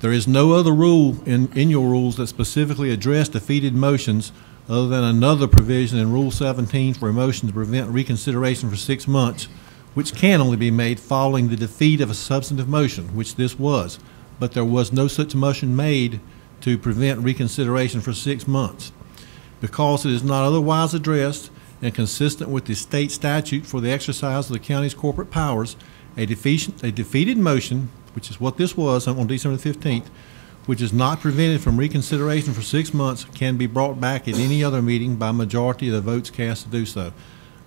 There is no other rule in your rules that specifically address defeated motions other than another provision in Rule 17 for a motion to prevent reconsideration for 6 months, which can only be made following the defeat of a substantive motion, which this was. But there was no such motion made to prevent reconsideration for 6 months. because it is not otherwise addressed and consistent with the state statute for the exercise of the county's corporate powers, a defeated motion, which is what this was on December 15th, which is not prevented from reconsideration for 6 months, can be brought back at any other meeting by majority of the votes cast to do so.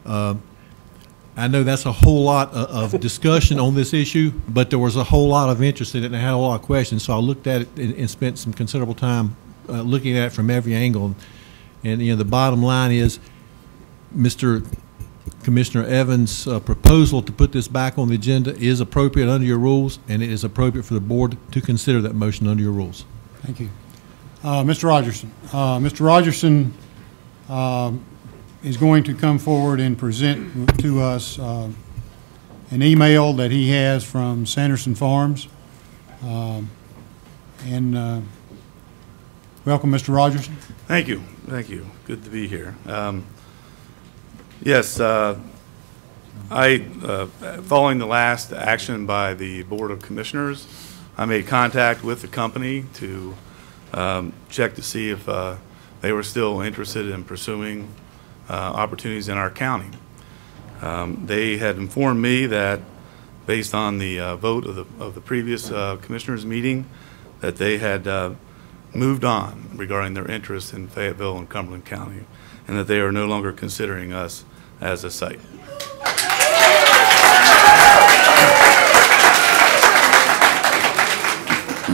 I know that's a whole lot of discussion on this issue, but there was a whole lot of interest in it, and I had a lot of questions, so I looked at it and spent some considerable time looking at it from every angle. And the bottom line is, Mr. Commissioner Evans' proposal to put this back on the agenda is appropriate under your rules, and it is appropriate for the board to consider that motion under your rules. Thank you. Mr. Rogerson. Mr. Rogerson is going to come forward and present to us an email that he has from Sanderson Farms. Welcome, Mr. Rogerson. Thank you. Thank you. Good to be here. Yes, following the last action by the Board of Commissioners, I made contact with the company to check to see if they were still interested in pursuing opportunities in our county. They had informed me that based on the vote of the previous commissioners meeting, that they had moved on regarding their interest in Fayetteville and Cumberland County, and that they are no longer considering us as a site.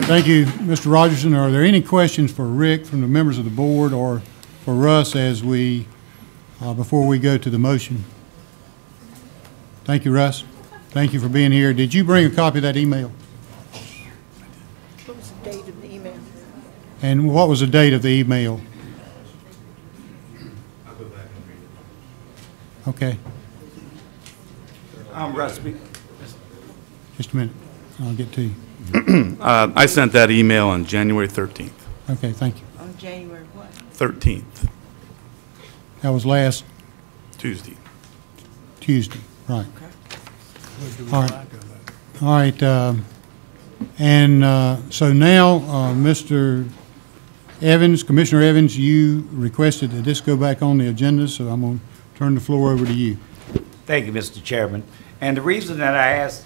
Thank you, Mr. Rogerson. Are there any questions for Rick from the members of the board or for Russ as we, before we go to the motion? Thank you, Russ. Thank you for being here. Did you bring a copy of that email? What was the date of the email? And what was the date of the email? Okay. I'm Russ. Just a minute. I'll get to you. I sent that email on January 13th. Okay, thank you. On January what? 13th. That was last Tuesday. Tuesday, right. Okay. All right. All right. So now, Mr. Evans, Commissioner Evans, you requested that this go back on the agenda, so I'm going to turn the floor over to you. Thank you, Mr. Chairman. And the reason that I asked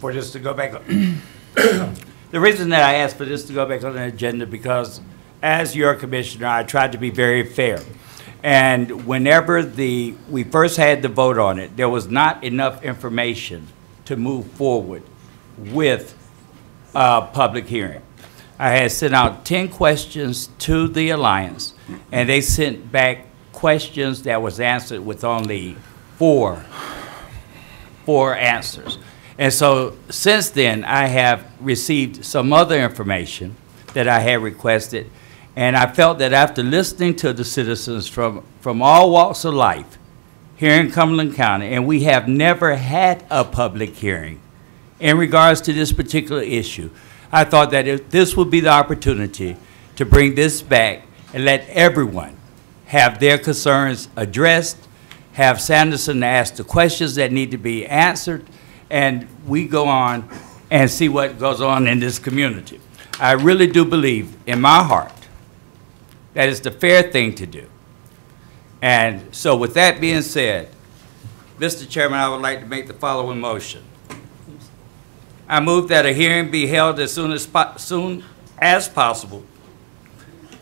for this to go back, the reason that I asked for this to go back on the agenda because, as your commissioner, I tried to be very fair. And whenever we first had the vote on it, there was not enough information to move forward with a public hearing. I had sent out 10 questions to the Alliance, and they sent back questions that was answered with only four answers. And so since then, I have received some other information that I had requested, and I felt that after listening to the citizens from all walks of life here in Cumberland County, and we have never had a public hearing in regards to this particular issue, I thought that if this would be the opportunity to bring this back and let everyone have their concerns addressed, have Sanderson ask the questions that need to be answered, and we go on and see what goes on in this community. I really do believe in my heart that it's the fair thing to do. And so with that being said, Mr. Chairman, I would like to make the following motion. I move that a hearing be held as soon as possible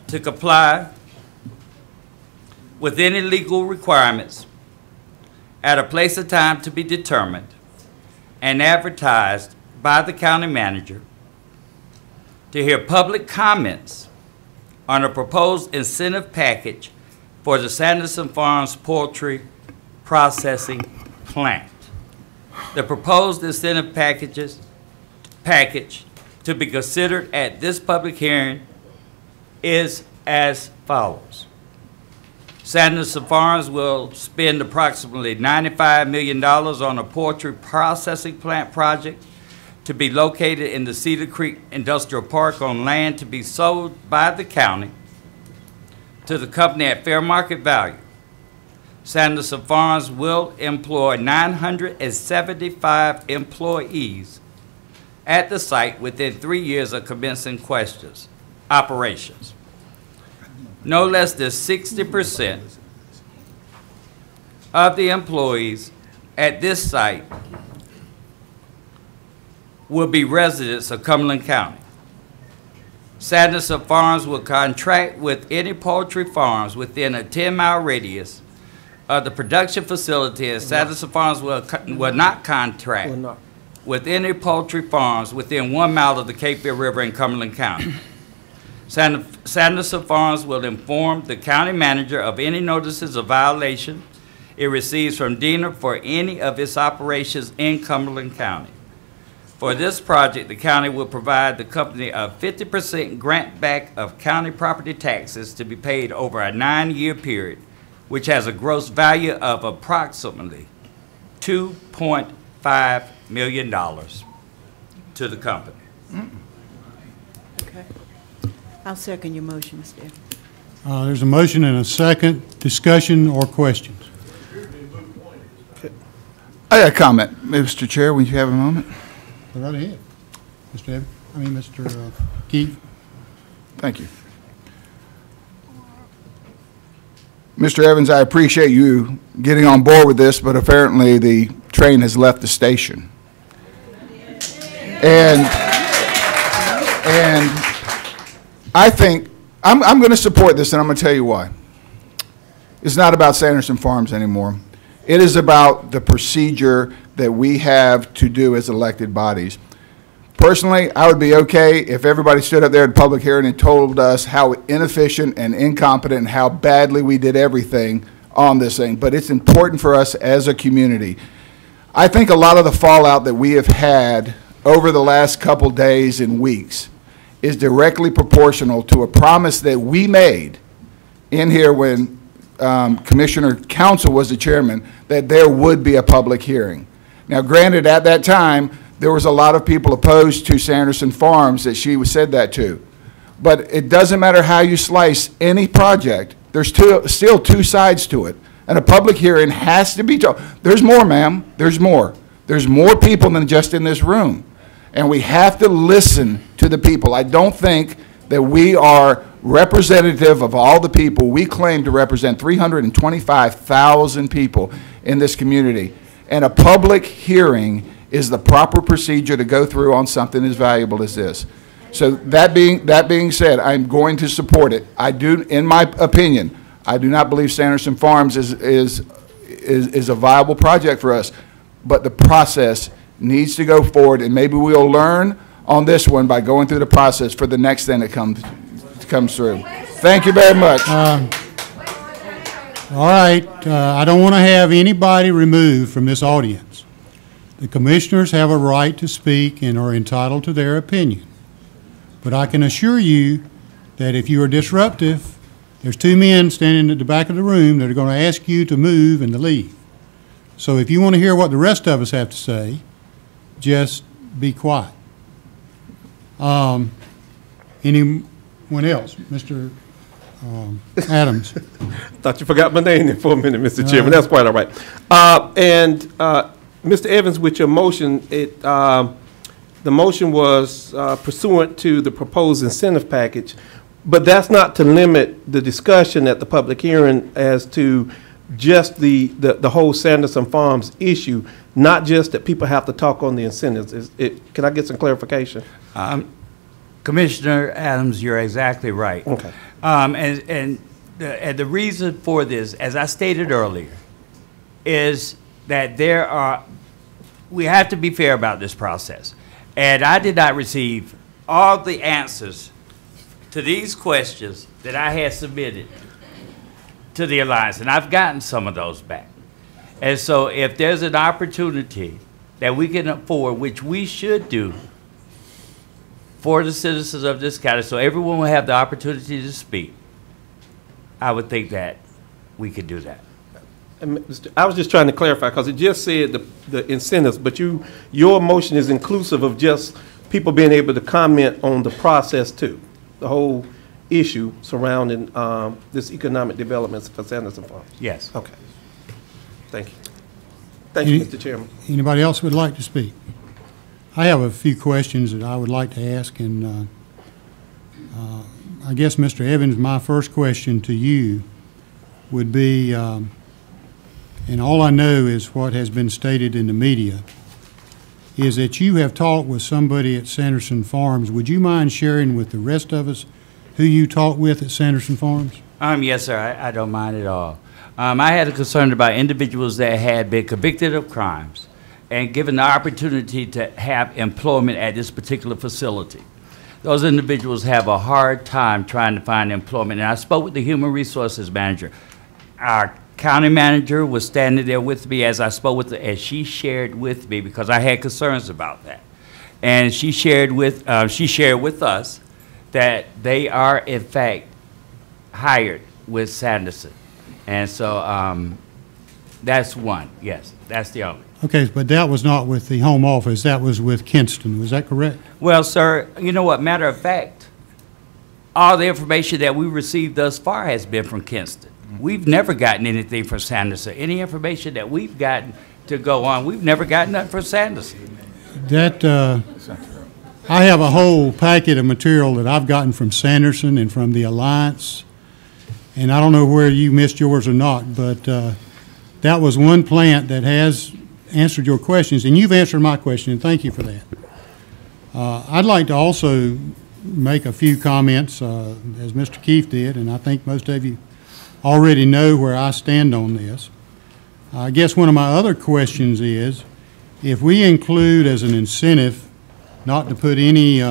to comply with any legal requirements at a place and time to be determined and advertised by the county manager to hear public comments on a proposed incentive package for the Sanderson Farms poultry processing plant. The proposed incentive package to be considered at this public hearing is as follows. Sanderson Farms will spend approximately $95 million on a poultry processing plant project to be located in the Cedar Creek Industrial Park on land to be sold by the county to the company at fair market value. Sanderson Farms will employ 975 employees at the site within 3 years of commencing operations. no less than 60% of the employees at this site will be residents of Cumberland County. Sanderson Farms will contract with any poultry farms within a 10-mile radius of the production facility, and Sanderson Farms will not contract with any poultry farms within 1 mile of the Cape Fear River in Cumberland County. Sanderson Farms will inform the county manager of any notices of violation it receives from DENR for any of its operations in Cumberland County. For this project, the county will provide the company a 50% grant back of county property taxes to be paid over a 9-year period, which has a gross value of approximately $2.5 million to the company. Okay. I'll second your motion, Mr. Evans. There's a motion and a second. Discussion or questions? I got a comment, Mr. Chair, when you have a moment. Go right ahead, Mr. Evans. Mr. Keith. Thank you. Mr. Evans, I appreciate you getting on board with this, but apparently the train has left the station. And I think, I'm going to support this, and I'm going to tell you why. It's not about Sanderson Farms anymore. It is about the procedure that we have to do as elected bodies. Personally, I would be okay if everybody stood up there at a public hearing and told us how inefficient and incompetent and how badly we did everything on this thing. But it's important for us as a community. I think a lot of the fallout that we have had over the last couple days and weeks is directly proportional to a promise that we made in here when Commissioner Council was the chairman, that there would be a public hearing. Now, granted, at that time, there was a lot of people opposed to Sanderson Farms that she said that to. But it doesn't matter how you slice any project, there's still two sides to it. And a public hearing has to be told. There's more, ma'am. There's more. There's more people than just in this room. And we have to listen to the people. I don't think that we are representative of all the people. We claim to represent 325,000 people in this community. And a public hearing is the proper procedure to go through on something as valuable as this. So that being said, I'm going to support it. I do, in my opinion, I do not believe Sanderson Farms is a viable project for us, but the process needs to go forward, and maybe we'll learn on this one by going through the process for the next thing that comes through. Thank you very much. All right, I don't want to have anybody removed from this audience. The commissioners have a right to speak and are entitled to their opinion. But I can assure you that if you are disruptive, there's two men standing at the back of the room that are going to ask you to move and to leave. So if you want to hear what the rest of us have to say, just be quiet. Anyone else? Mr. Adams. Thought you forgot my name there for a minute, Mr. Chairman. That's quite all right. Mr. Evans, with your motion, the motion was pursuant to the proposed incentive package, but that's not to limit the discussion at the public hearing as to just the whole Sanderson Farms issue, not just that people have to talk on the incentives. Can I get some clarification? Commissioner Adams, you're exactly right. Okay. And the reason for this, as I stated earlier, is that we have to be fair about this process. And I did not receive all the answers to these questions that I had submitted to the Alliance, and I've gotten some of those back. And so if there's an opportunity that we can afford, which we should do for the citizens of this county, so everyone will have the opportunity to speak, I would think that we could do that. I was just trying to clarify, because it just said the incentives, but your motion is inclusive of just people being able to comment on the process too, the whole issue surrounding this economic development for Sanderson Farms. Yes. Okay. Thank you. Thank you, Mr. Chairman. Anybody else would like to speak? I have a few questions that I would like to ask, and I guess, Mr. Evans, my first question to you would be, and all I know is what has been stated in the media, is that you have talked with somebody at Sanderson Farms. Would you mind sharing with the rest of us who you talked with at Sanderson Farms? Yes, sir. I don't mind at all. I had a concern about individuals that had been convicted of crimes and given the opportunity to have employment at this particular facility. Those individuals have a hard time trying to find employment. And I spoke with the human resources manager. Our county manager was standing there with me as I spoke with her, and she shared with me, because I had concerns about that. And she shared with us that they are, in fact, hired with Sanderson. And so that's one, yes, that's the only. Okay, but that was not with the home office, that was with Kinston, was that correct? Well, sir, you know what, matter of fact, all the information that we received thus far has been from Kinston. We've never gotten anything from Sanderson. Any information that we've gotten to go on, we've never gotten that from Sanderson. That, I have a whole packet of material that I've gotten from Sanderson and from the Alliance, and I don't know where you missed yours or not, but that was one plant that has answered your questions, and you've answered my question, and thank you for that. I'd like to also make a few comments, as Mr. Keefe did, and I think most of you already know where I stand on this. I guess one of my other questions is, if we include as an incentive not to put any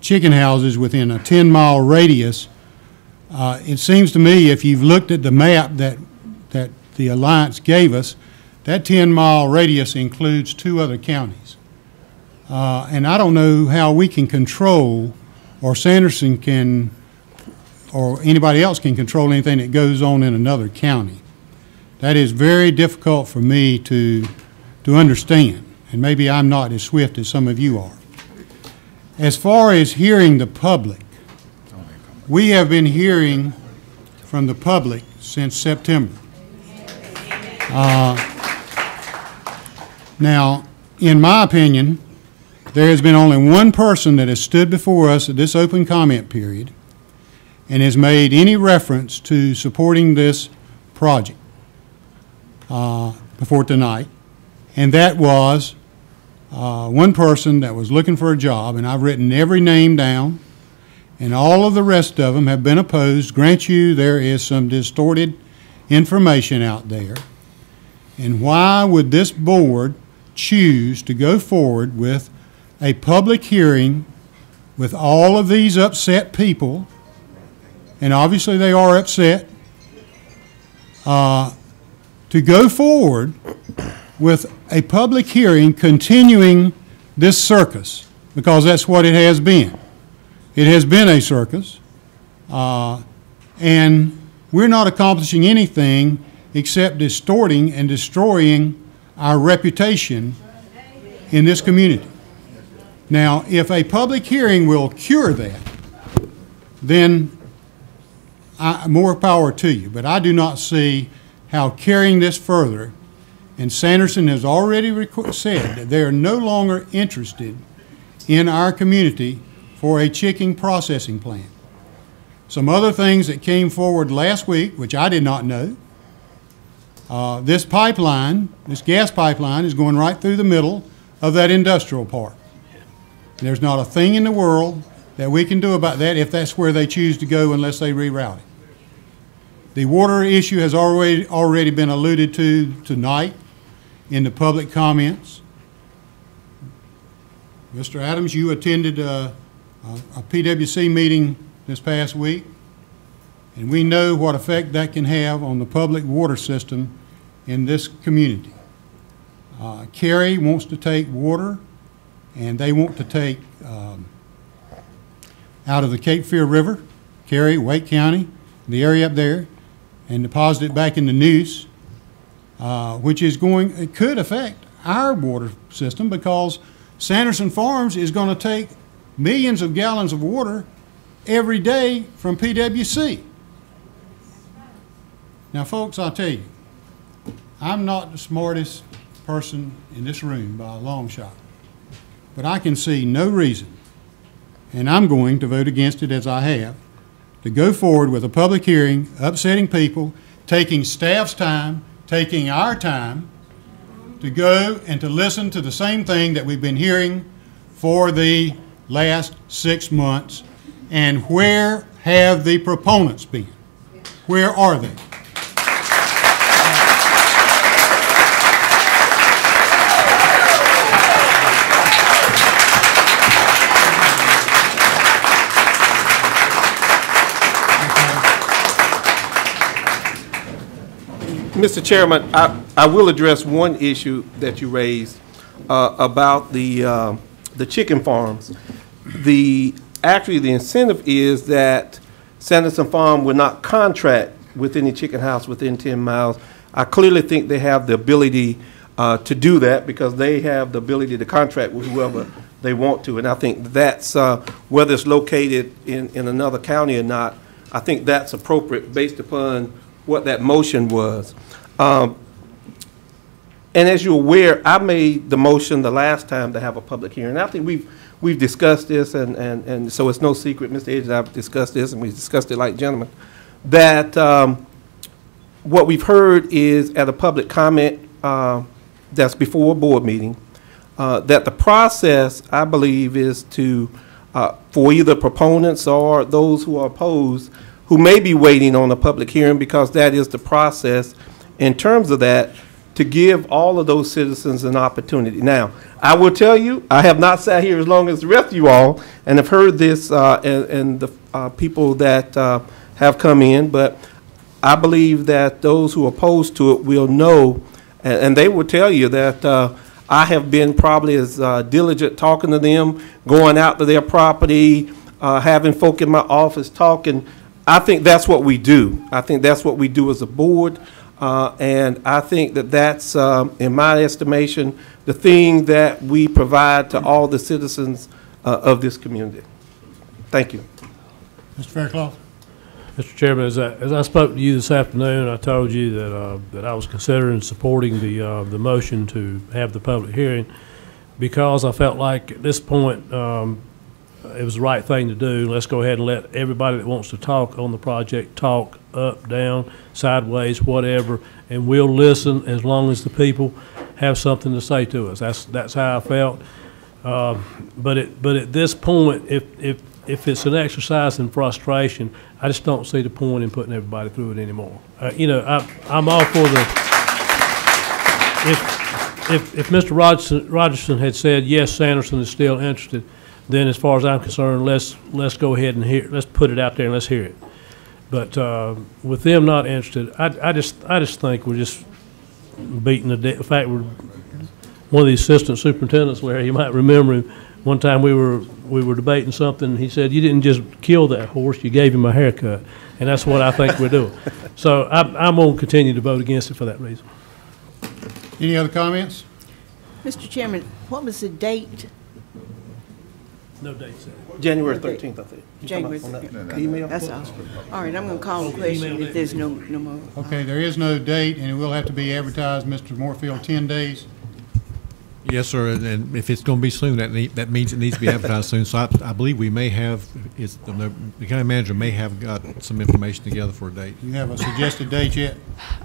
chicken houses within a 10-mile radius, it seems to me, if you've looked at the map that the Alliance gave us, that 10-mile radius includes 2 other counties. And I don't know how we can control, or Sanderson can, or anybody else can control anything that goes on in another county. That is very difficult for me to understand, and maybe I'm not as swift as some of you are. As far as hearing the public, we have been hearing from the public since September. Now, in my opinion, there has been only one person that has stood before us at this open comment period and has made any reference to supporting this project before tonight, and that was one person that was looking for a job, and I've written every name down, and all of the rest of them have been opposed. Grant you there is some distorted information out there, and why would this board choose to go forward with a public hearing with all of these upset people, and obviously they are upset, to go forward with a public hearing continuing this circus, because that's what it has been. It has been a circus, and we're not accomplishing anything except distorting and destroying our reputation in this community. Now, if a public hearing will cure that, then more power to you. But I do not see how carrying this further, and Sanderson has already said that they are no longer interested in our community for a chicken processing plant. Some other things that came forward last week, which I did not know, this pipeline, this gas pipeline, is going right through the middle of that industrial park. There's not a thing in the world that we can do about that if that's where they choose to go, unless they reroute it. The water issue has already been alluded to tonight in the public comments. Mr. Adams, you attended a PWC meeting this past week, and we know what effect that can have on the public water system in this community. Cary wants to take water, and they want to take out of the Cape Fear River, Cary, Wake County, the area up there, and deposit it back in the Neuse, which is it could affect our water system, because Sanderson Farms is going to take millions of gallons of water every day from PWC. Now, folks, I'll tell you, I'm not the smartest person in this room by a long shot, but I can see no reason, and I'm going to vote against it as I have, to go forward with a public hearing, upsetting people, taking staff's time, taking our time, to go and to listen to the same thing that we've been hearing for the last 6 months. And where have the proponents been? Where are they? Mr. Chairman, I will address one issue that you raised about the chicken farms. Actually, the incentive is that Sanderson Farm will not contract with any chicken house within 10 miles. I clearly think they have the ability to do that because they have the ability to contract with whoever they want to. And I think that's, whether it's located in another county or not, I think that's appropriate based upon what that motion was. And as you're aware, I made the motion the last time to have a public hearing. I think we've discussed this, and so it's no secret, Mr. Edge and I have discussed this, and we discussed it like gentlemen, that what we've heard is at a public comment that's before a board meeting, that the process, I believe, is to, for either proponents or those who are opposed, who may be waiting on a public hearing, because that is the process in terms of that, to give all of those citizens an opportunity. Now, I will tell you, I have not sat here as long as the rest of you all and have heard this and the people that have come in, but I believe that those who are opposed to it will know, and they will tell you that I have been probably as diligent talking to them, going out to their property, having folk in my office talking. I think that's what we do. I think that's what we do as a board. And I think that that's, in my estimation, the thing that we provide to all the citizens of this community. Thank you. Mr. Faircloth. Mr. Chairman, as I spoke to you this afternoon, I told you that I was considering supporting the motion to have the public hearing because I felt like at this point it was the right thing to do. Let's go ahead and let everybody that wants to talk on the project talk up, down, sideways, whatever, and we'll listen as long as the people have something to say to us. That's how I felt. But at this point, if it's an exercise in frustration, I just don't see the point in putting everybody through it anymore. You know, I'm all for the. If Mr. Rogerson had said yes, Sanderson is still interested, then as far as I'm concerned, let's go ahead and let's put it out there and let's hear it. But with them not interested, I just think we're just beating the dead. In fact, we're one of the assistant superintendents, Larry, you might remember him. One time we were debating something, and he said, "You didn't just kill that horse; you gave him a haircut." And that's what I think we're doing. So I'm going to continue to vote against it for that reason. Any other comments? Mr. Chairman, what was the date? No date set. January 13th, I think. January 13th. That's all. All right, I'm going to call a question if there's no more. Okay, there is no date, and it will have to be advertised, Mr. Moorfield, 10 days. Yes, sir, and if it's going to be soon, that means it needs to be advertised soon. So I believe we may have, the county manager may have got some information together for a date. You have a suggested date yet?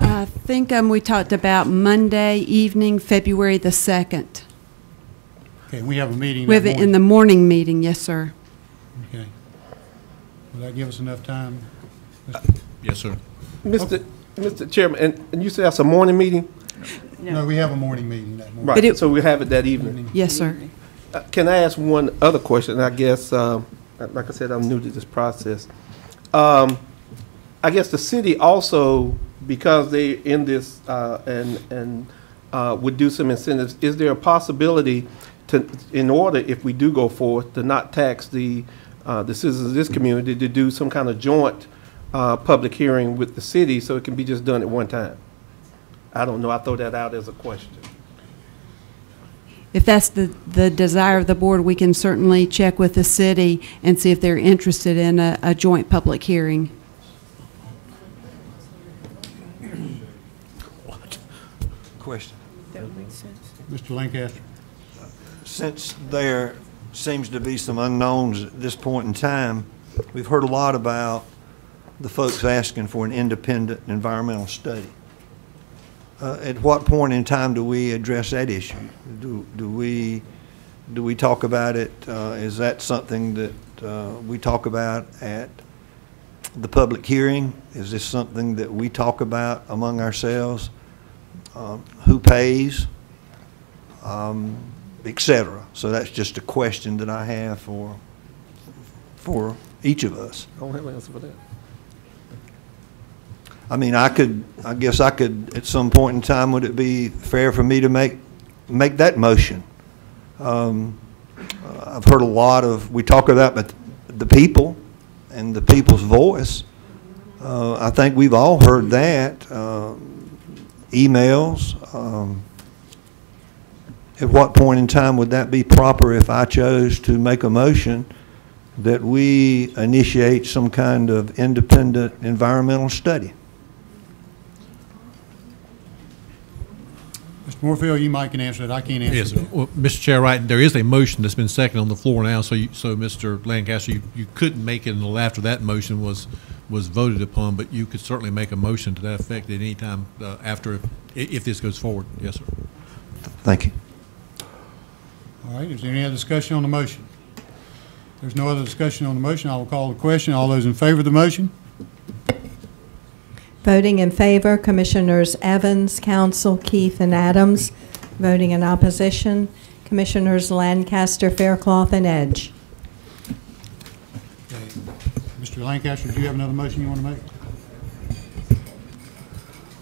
I think we talked about Monday evening, February the 2nd. Okay, we have a meeting We have it in the morning meeting, yes, sir. Okay. Will that give us enough time? Yes, sir. Mr. Chairman, and you said that's a morning meeting? No, we have a morning meeting that morning. Right, so we have it that evening. Yes, sir. Can I ask one other question? I guess, like I said, I'm new to this process. I guess the city also, because they in this and would do some incentives, is there a possibility to, in order, if we do go forth, to not tax the citizens of this community, to do some kind of joint public hearing with the city so it can be just done at one time? I don't know. I throw that out as a question. If that's the desire of the board, we can certainly check with the city and see if they're interested in a joint public hearing. What? Question. That would make sense. Mr. Lancaster. Since they're seems to be some unknowns at this point in time. We've heard a lot about the folks asking for an independent environmental study. At what point in time do we address that issue? Do we talk about it? Is that something that we talk about at the public hearing? Is this something that we talk about among ourselves? Who pays, et cetera? So that's just a question that I have for each of us. I don't have an answer for that. I mean, I guess I could, at some point in time, would it be fair for me to make that motion? I've heard a lot of, we talk about the people and the people's voice. I think we've all heard that, emails. At what point in time would that be proper if I chose to make a motion that we initiate some kind of independent environmental study? Mr. Moorfield, you might can answer that. I can't answer Yes, that. well, Mr. Chair, right, there is a motion that's been seconded on the floor now, so Mr. Lancaster, you couldn't make it until after that motion was voted upon, but you could certainly make a motion to that effect at any time after, if this goes forward. Yes, sir. Thank you. All right, is there any other discussion on the motion? If there's no other discussion on the motion, I will call the question. All those in favor of the motion? Voting in favor, Commissioners Evans, Council, Keith, and Adams. Voting in opposition, Commissioners Lancaster, Faircloth, and Edge. Okay. Mr. Lancaster, do you have another motion you want to make?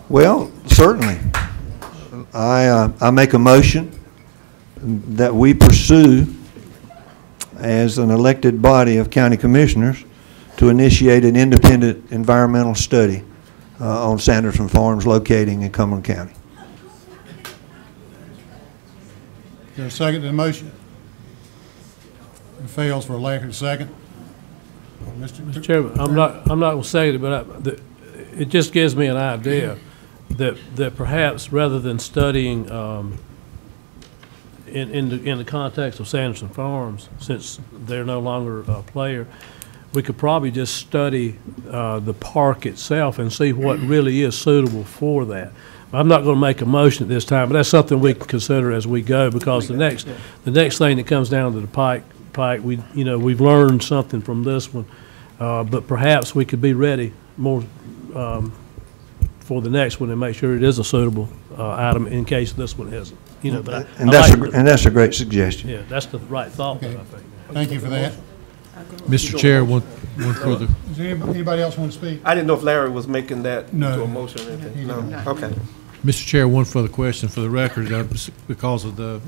Well, certainly. I make a motion that we pursue, as an elected body of county commissioners, to initiate an independent environmental study on Sanderson Farms locating in Cumberland County. Is there a second to the motion? It fails for a lack of a second. Mr. Chairman, I'm not going to say it, but it just gives me an idea that perhaps rather than studying in the context of Sanderson Farms, since they're no longer a player, we could probably just study the park itself and see what really is suitable for that. I'm not going to make a motion at this time, but that's something we can consider as we go, because the next thing that comes down to the pike, we've learned something from this one, but perhaps we could be ready more for the next one and make sure it is a suitable item in case this one isn't. But and that's a great suggestion. Yeah, that's the right thought. Okay. I think. Thank you for that. Mr. Chair, one further. Does anybody else want to speak? I didn't know if Larry was making that No. into a motion or anything. No. Okay. Mr. Chair, one further question for the record, because of the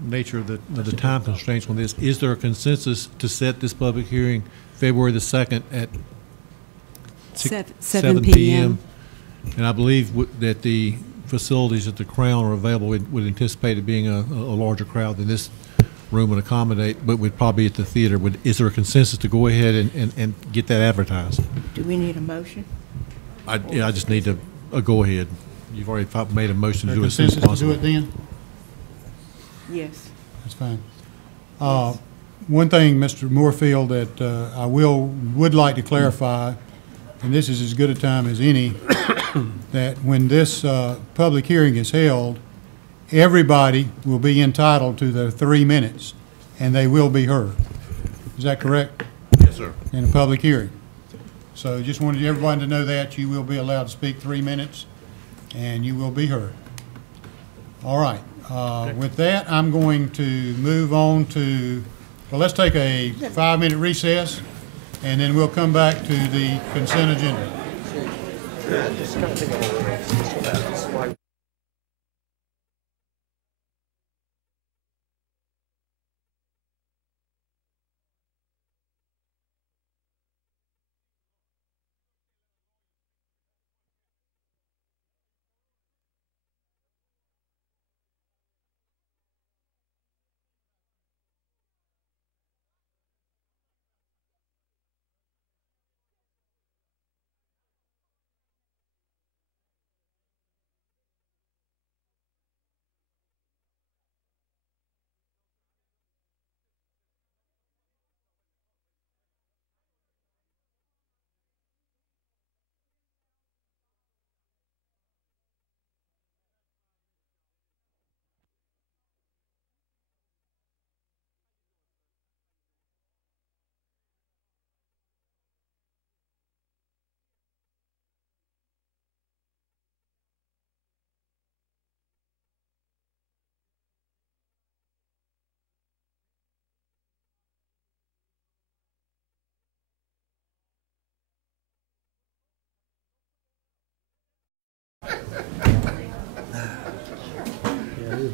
nature of the time constraints on this. Is there a consensus to set this public hearing February the 2nd at 7 p.m.? And I believe that the facilities at the Crown are available. Would anticipate it being a larger crowd than this room would accommodate, but would probably be at the theater. Is there a consensus to go ahead and get that advertised? Do we need a motion? I just need a go ahead. You've already made a motion to do it as soon Consensus as possible. to do it then? Yes. That's fine. One thing, Mr. Moorfield, that I would like to clarify, and this is as good a time as any, that when this public hearing is held, everybody will be entitled to their 3 minutes, and they will be heard. Is that correct? Yes, sir. In a public hearing. So just wanted everyone to know that you will be allowed to speak 3 minutes, and you will be heard. All right. With that, I'm going to move on to, well, let's take a 5-minute recess, and then we'll come back to the consent agenda.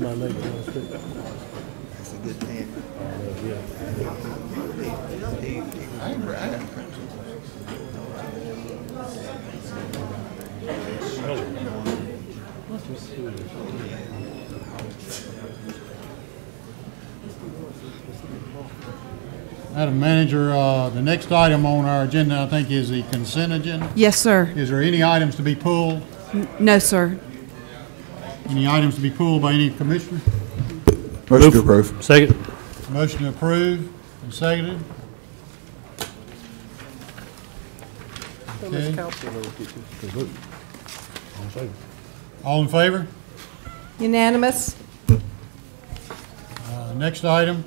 my neighbor down the street. That's a good thing. Madam Manager, the next item on our agenda, I think, is the consent agenda. Yes, sir. Is there any items to be pulled? No, sir. Any items to be pulled by any commissioner? Motion to approve. Second. Motion to approve and seconded. Okay. All in favor? Unanimous? Next item.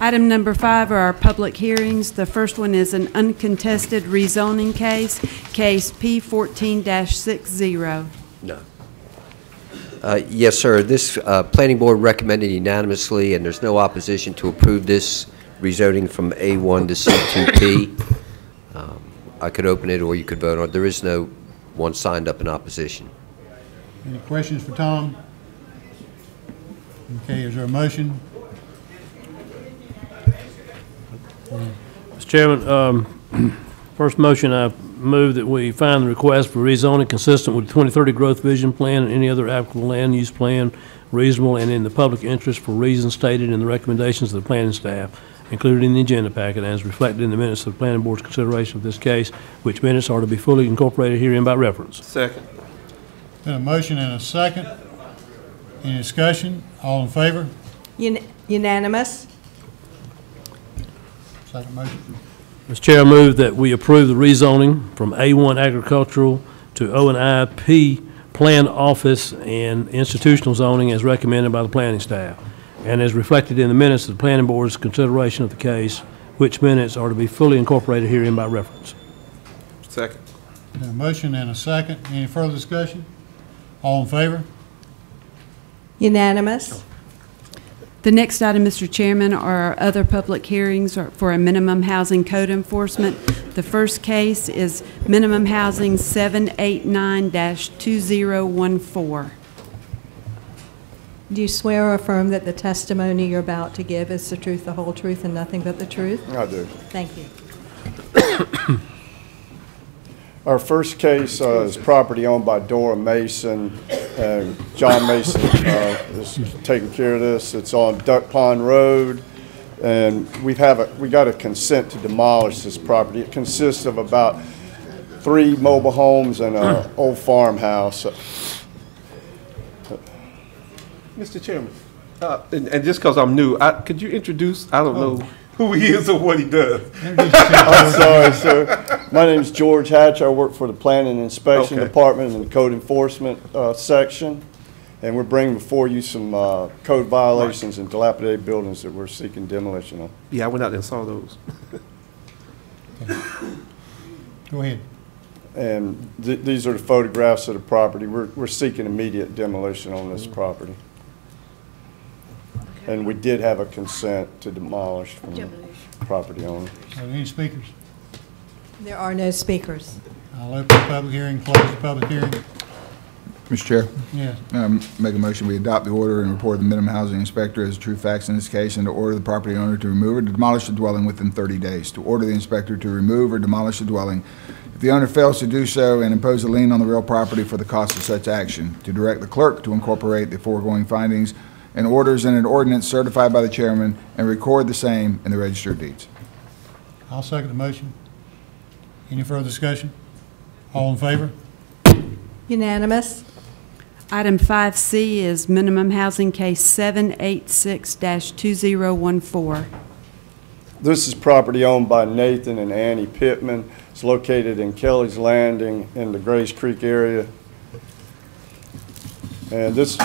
Item number 5 are our public hearings. The first one is an uncontested rezoning case, case P14-60. No. Yes, sir. This planning board recommended unanimously, and there's no opposition to approve this rezoning from A1 to C2P. I could open it, or you could vote on it. There is no one signed up in opposition. Any questions for Tom? Okay, is there a motion? Mr. Chairman, first motion, I move that we find the request for rezoning consistent with the 2030 Growth Vision Plan and any other applicable land use plan reasonable and in the public interest for reasons stated in the recommendations of the planning staff, included in the agenda packet as reflected in the minutes of the planning board's consideration of this case, which minutes are to be fully incorporated herein by reference. Second. Been a motion and a second. Any discussion? All in favor? Unanimous? Second motion. Mr. Chair, I move that we approve the rezoning from A1 agricultural to O&I P plan office and institutional zoning as recommended by the planning staff and as reflected in the minutes of the planning board's consideration of the case, which minutes are to be fully incorporated herein by reference. Second. Been a motion and a second. Any further discussion? All in favor? Unanimous? The next item, Mr. Chairman, are our other public hearings for a minimum housing code enforcement. The first case is minimum housing 789-2014. Do you swear or affirm that the testimony you're about to give is the truth, the whole truth, and nothing but the truth? I do. Thank you. Our first case is property owned by Dora Mason, and John Mason is taking care of this. It's on Duck Pond Road, and we got a consent to demolish this property. It consists of about 3 mobile homes and an old farmhouse. Mr. Chairman, and just because I'm new, could you introduce, I don't know who he is or what he does. I'm sorry, sir. My name is George Hatch. I work for the Planning and Inspection Department in the Code Enforcement section. And we're bringing before you some code violations and dilapidated buildings that we're seeking demolition of. Yeah, I went out there and saw those. Go ahead. And these are the photographs of the property. We're seeking immediate demolition on this property. And we did have a consent to demolish from the property owner. Are there any speakers? There are no speakers. I'll open the public hearing, close the public hearing. Mr. Chair? Yes. Make a motion, we adopt the order and report the minimum housing inspector as true facts in this case, and to order the property owner to remove or demolish the dwelling within 30 days. To order the inspector to remove or demolish the dwelling if the owner fails to do so, and impose a lien on the real property for the cost of such action. To direct the clerk to incorporate the foregoing findings and orders in an ordinance certified by the chairman and record the same in the register of deeds. I'll second the motion. Any further discussion? All in favor? Unanimous? Item 5C is minimum housing case 786-2014. This is property owned by Nathan and Annie Pittman. It's located in Kelly's Landing in the Grays Creek area. And this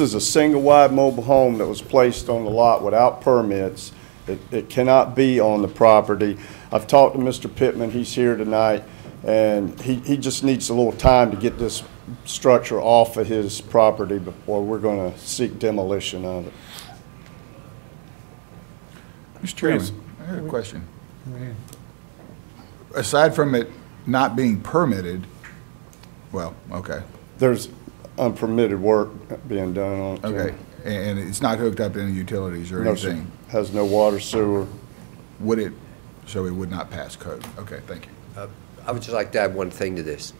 is a single-wide mobile home that was placed on the lot without permits. It cannot be on the property. I've talked to Mr. Pittman. He's here tonight, and he just needs a little time to get this structure off of his property before we're going to seek demolition of it. Mr. Chairman, I have a question. Aside from it not being permitted, well, okay. There's unpermitted work being done on it. Okay. And it's not hooked up to any utilities or No, sir. anything? Has no water, sewer. Would it, so it would not pass code? Okay, thank you. I would just like to add one thing to this.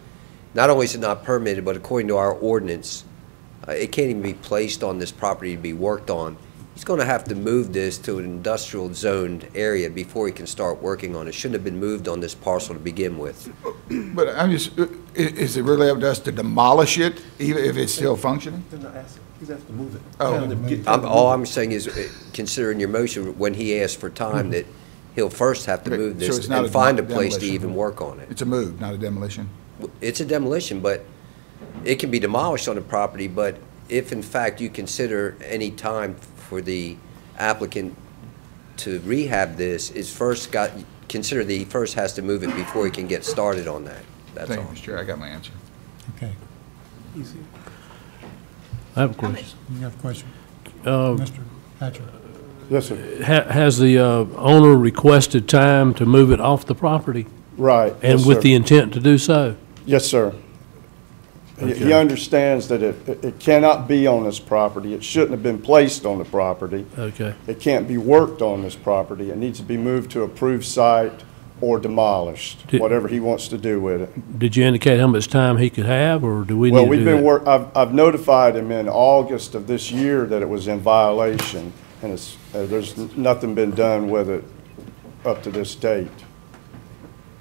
Not only is it not permitted, but according to our ordinance, it can't even be placed on this property to be worked on. He's going to have to move this to an industrial zoned area before he can start working on it. Shouldn't have been moved on this parcel to begin with. But I'm just, is it really up to us to demolish it, even if it's still functioning? He's asked to move it. Oh. All I'm saying is, considering your motion, when he asked for time, that he'll first have to move So this it's not and find a place to demolition. even work on it. It's a move, not a demolition? It's a demolition, but it can be demolished on the property, but if in fact you consider any time for the applicant to rehab this, consider that he first has to move it before he can get started on that. That's all. Thank you, Mr. Chair, I got my answer. Okay. I have a question. You have a question? Mr. Hatcher? Yes, sir. Has the owner requested time to move it off the property? Right. And yes, with sir. the intent to do so? Yes, sir. He understands that it cannot be on this property. It shouldn't have been placed on the property. Okay. It can't be worked on this property. It needs to be moved to approved site or demolished, whatever he wants to do with it. Did you indicate how much time he could have, or do we Well, need to we've do been that? I've notified him in August of this year that it was in violation, and there's nothing been done with it up to this date.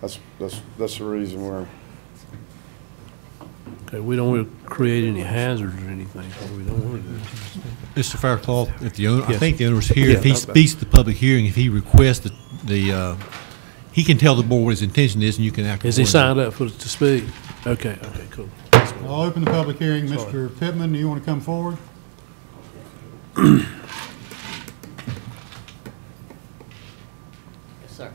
That's the reason we're. Okay, we don't want to create any hazards or anything, so we don't want to do that. Mr. Faircloth, if the owner, I Yes. think the owner's here, Yeah, if he that's right. speaks to the public hearing, if he requests he can tell the board what his intention is, and you can act. Is he accordingly. signed up to speak? Okay, cool. I'll open the public hearing. Mr. Pittman, do you want to come forward? Yes, sir.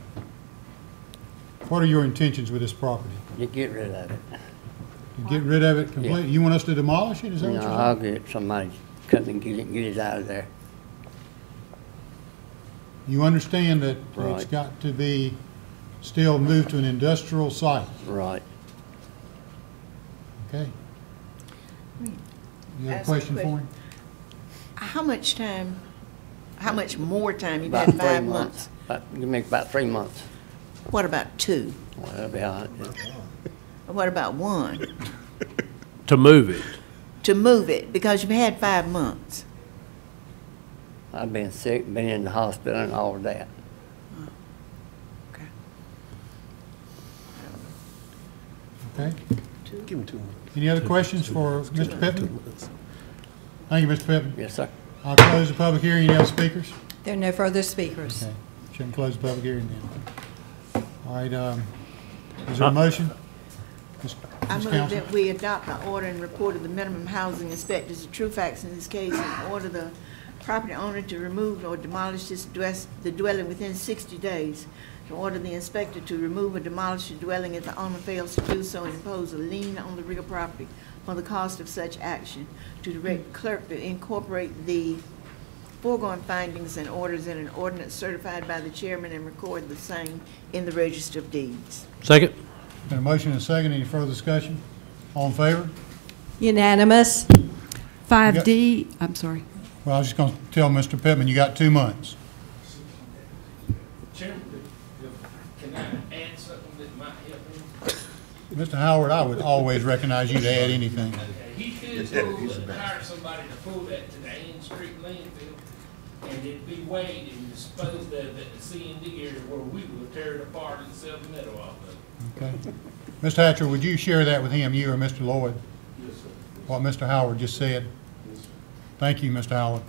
What are your intentions with this property? You get rid of it. You get rid of it completely? You want us to demolish it? Is that what No, you're I'll saying? get somebody to come and get it out of there. You understand that it's Right. got to be still moved to an industrial site? Right. Okay. You have a Ask a question for question. him? How much time, how much more time? You've About had 3 5 months. You make about 3 months. What about 2? Well, that'll be all right. What about 1? To move it? To move it, because you've had 5 months. I've been sick, been in the hospital and all of that. Okay. Give him 2 months. Any other questions for Mr. Pittman? Thank you, Mr. Pittman. Yes, sir. I'll close the public hearing. Any other speakers? There are no further speakers. Okay. Shouldn't close the public hearing then. All right, is there a motion? I Ms. move Counsel? that we adopt the order and report of the minimum housing inspectors, the true facts in this case, and order the property owner to remove or demolish the dwelling within 60 days. To order the inspector to remove or demolish the dwelling if the owner fails to do so and impose a lien on the real property for the cost of such action. To direct the clerk to incorporate the foregoing findings and orders in an ordinance certified by the chairman and record the same in the register of deeds. Second? Got a motion and a second. Any further discussion? All in favor? Unanimous. 5D, I'm sorry. Well, I was just going to tell Mr. Pittman, you got 2 months. Chairman, can I add something that might help him? Mr. Howard, I would always recognize you to add anything. He could go hire somebody to pull that to the Ann Street landfill, and it'd be weighed and disposed of at the C&D area where we will tear it apart and sell the metal off of it. Okay. Mr. Hatcher, would you share that with him, you or Mr. Lloyd? Yes, sir. What Mr. Howard just said? Yes, sir. Thank you, Mr. Howard.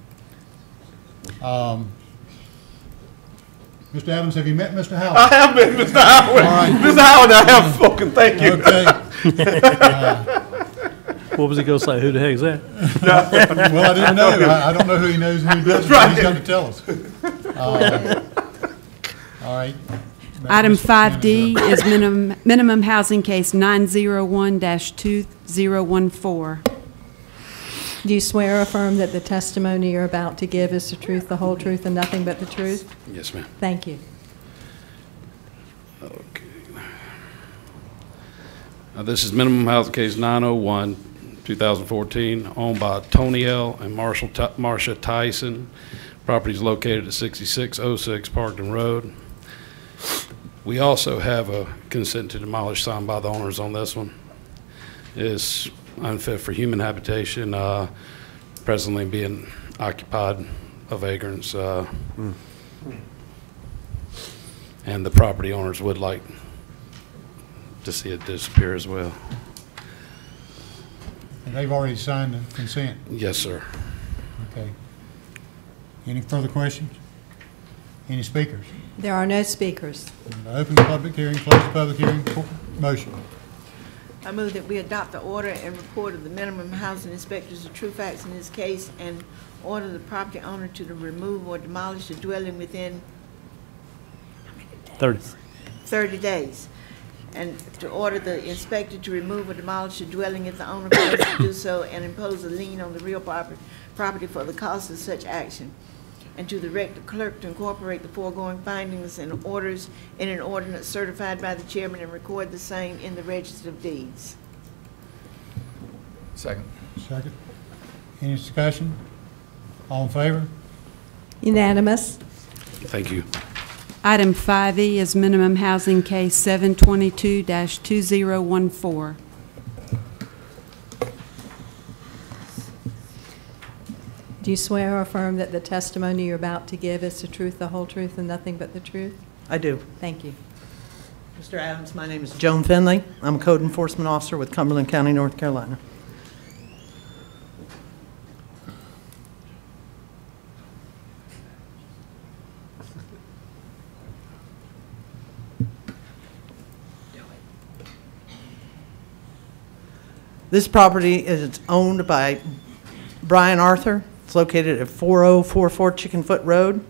Mr. Adams, have you met Mr. Howard? I have been, Mr. Howard. All right. Mr. Howard, I have spoken. Thank you. Okay. What was he going to say? Who the heck is that? Well, I didn't know. I don't know who he knows and who doesn't. That's right. He's going to tell us. All right. Item Mr. 5D is minimum housing case 901-2014. Do you swear or affirm that the testimony you're about to give is the truth, the whole truth, and nothing but the truth? Yes, ma'am. Thank you. Okay. This is minimum housing case 901-2014. 2014, owned by Tony L. and Marcia Tyson. Property is located at 6606 Parkton Road. We also have a consent to demolish signed by the owners on this one. It's unfit for human habitation, presently being occupied of vagrants. And the property owners would like to see it disappear as well. And they've already signed the consent? Yes, sir. Okay. Any further questions? Any speakers? There are no speakers. Open the public hearing, close the public hearing. Motion. I move that we adopt the order and report of the minimum housing inspectors of true facts in this case and order the property owner to remove or demolish the dwelling within 30 days. And to order the inspector to remove or demolish the dwelling if the owner fails to do so and impose a lien on the real property for the cost of such action. And to direct the clerk to incorporate the foregoing findings and orders in an ordinance certified by the chairman and record the same in the register of deeds. Second. Second. Any discussion? All in favor? Unanimous. Thank you. Item 5E is minimum housing case 722-2014. Do you swear or affirm that the testimony you're about to give is the truth, the whole truth, and nothing but the truth? I do. Thank you. Mr. Adams, my name is Joan Finley. I'm a code enforcement officer with Cumberland County, North Carolina. This property is owned by Brian Arthur. It's located at 4044 Chicken Foot Road.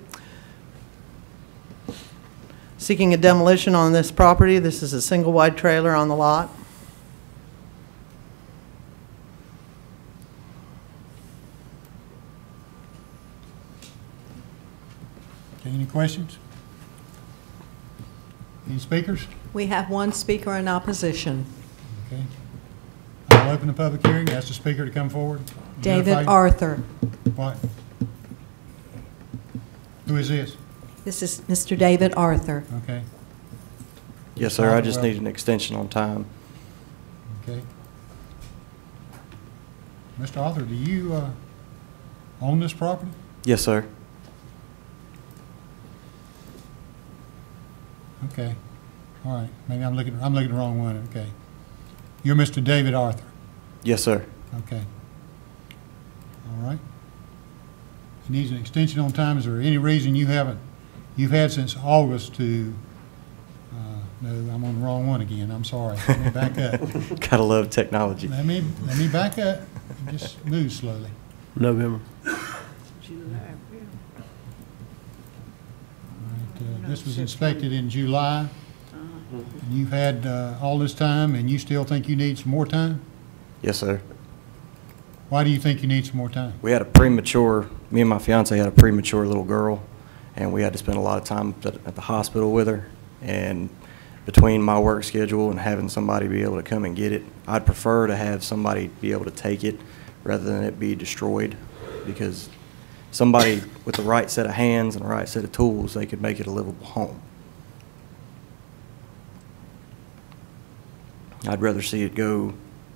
Seeking a demolition on this property. This is a single wide trailer on the lot. Okay, any questions? Any speakers? We have one speaker in opposition. Okay. I'll open the public hearing. Ask the speaker to come forward. David Identify- Arthur. What? Who is this? This is Mr. David Arthur. Okay. Yes, sir. I just need an extension on time. Okay. Mr. Arthur, do you own this property? Yes, sir. Okay. All right. Maybe I'm looking the wrong one. Okay. You're Mr. David Arthur. Yes, sir. Okay. All right. He needs an extension on time. Is there any reason you've had since August to, no, I'm on the wrong one again. I'm sorry. Let me back up. Gotta love technology. Let me back up and just move slowly. November. This was inspected in July. And you've had all this time, and you still think you need some more time? Yes, sir. Why do you think you need some more time? We had a premature, me and my fiance had a premature little girl, and we had to spend a lot of time at the hospital with her. And between my work schedule and having somebody be able to come and get it, I'd prefer to have somebody be able to take it rather than it be destroyed, because somebody with the right set of hands and the right set of tools, they could make it a livable home. I'd rather see it go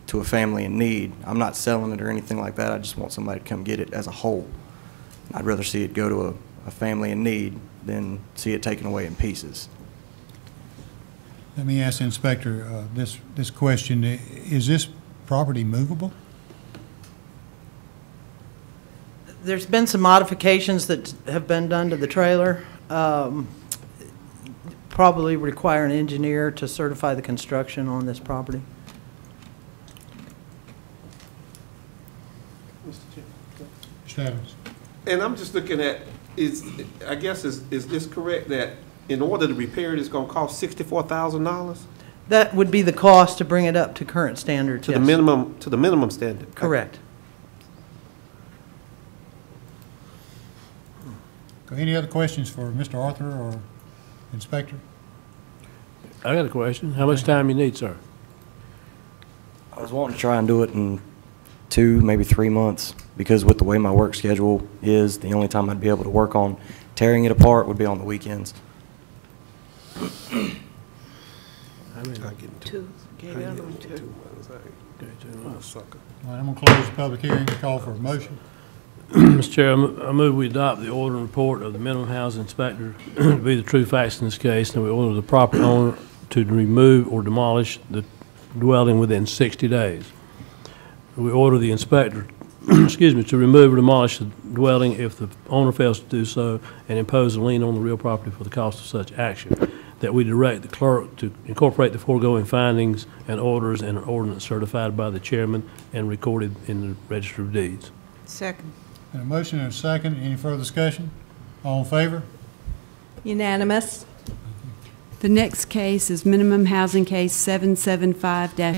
to a family in need. I'm not selling it or anything like that. I just want somebody to come get it as a whole. I'd rather see it go to a family in need than see it taken away in pieces. Let me ask the inspector this question. Is this property movable? There's been some modifications that have been done to the trailer. Probably require an engineer to certify the construction on this property. Mr. Adams. And I'm just looking at, is this correct that in order to repair it, it's gonna cost $64,000? That would be the cost to bring it up to current standards, To yes. the minimum standard? Correct. Any other questions for Mr. Arthur or Inspector? I got a question. How much time you need, sir? I was wanting to try and do it in 2, maybe 3 months, because with the way my work schedule is, the only time I'd be able to work on tearing it apart would be on the weekends. Two. Gave the other one two. All right, I'm going to close the public hearing, call for a motion. Mr. Chair, I move we adopt the order and report of the minimum housing inspector to be the true facts in this case, and we order the property owner to remove or demolish the dwelling within 60 days. We order the inspector, excuse me, to remove or demolish the dwelling if the owner fails to do so, and impose a lien on the real property for the cost of such action. That we direct the clerk to incorporate the foregoing findings and orders in an ordinance certified by the chairman and recorded in the Register of Deeds. Second. And a motion and a second. Any further discussion? All in favor? Unanimous. The next case is minimum housing case 775-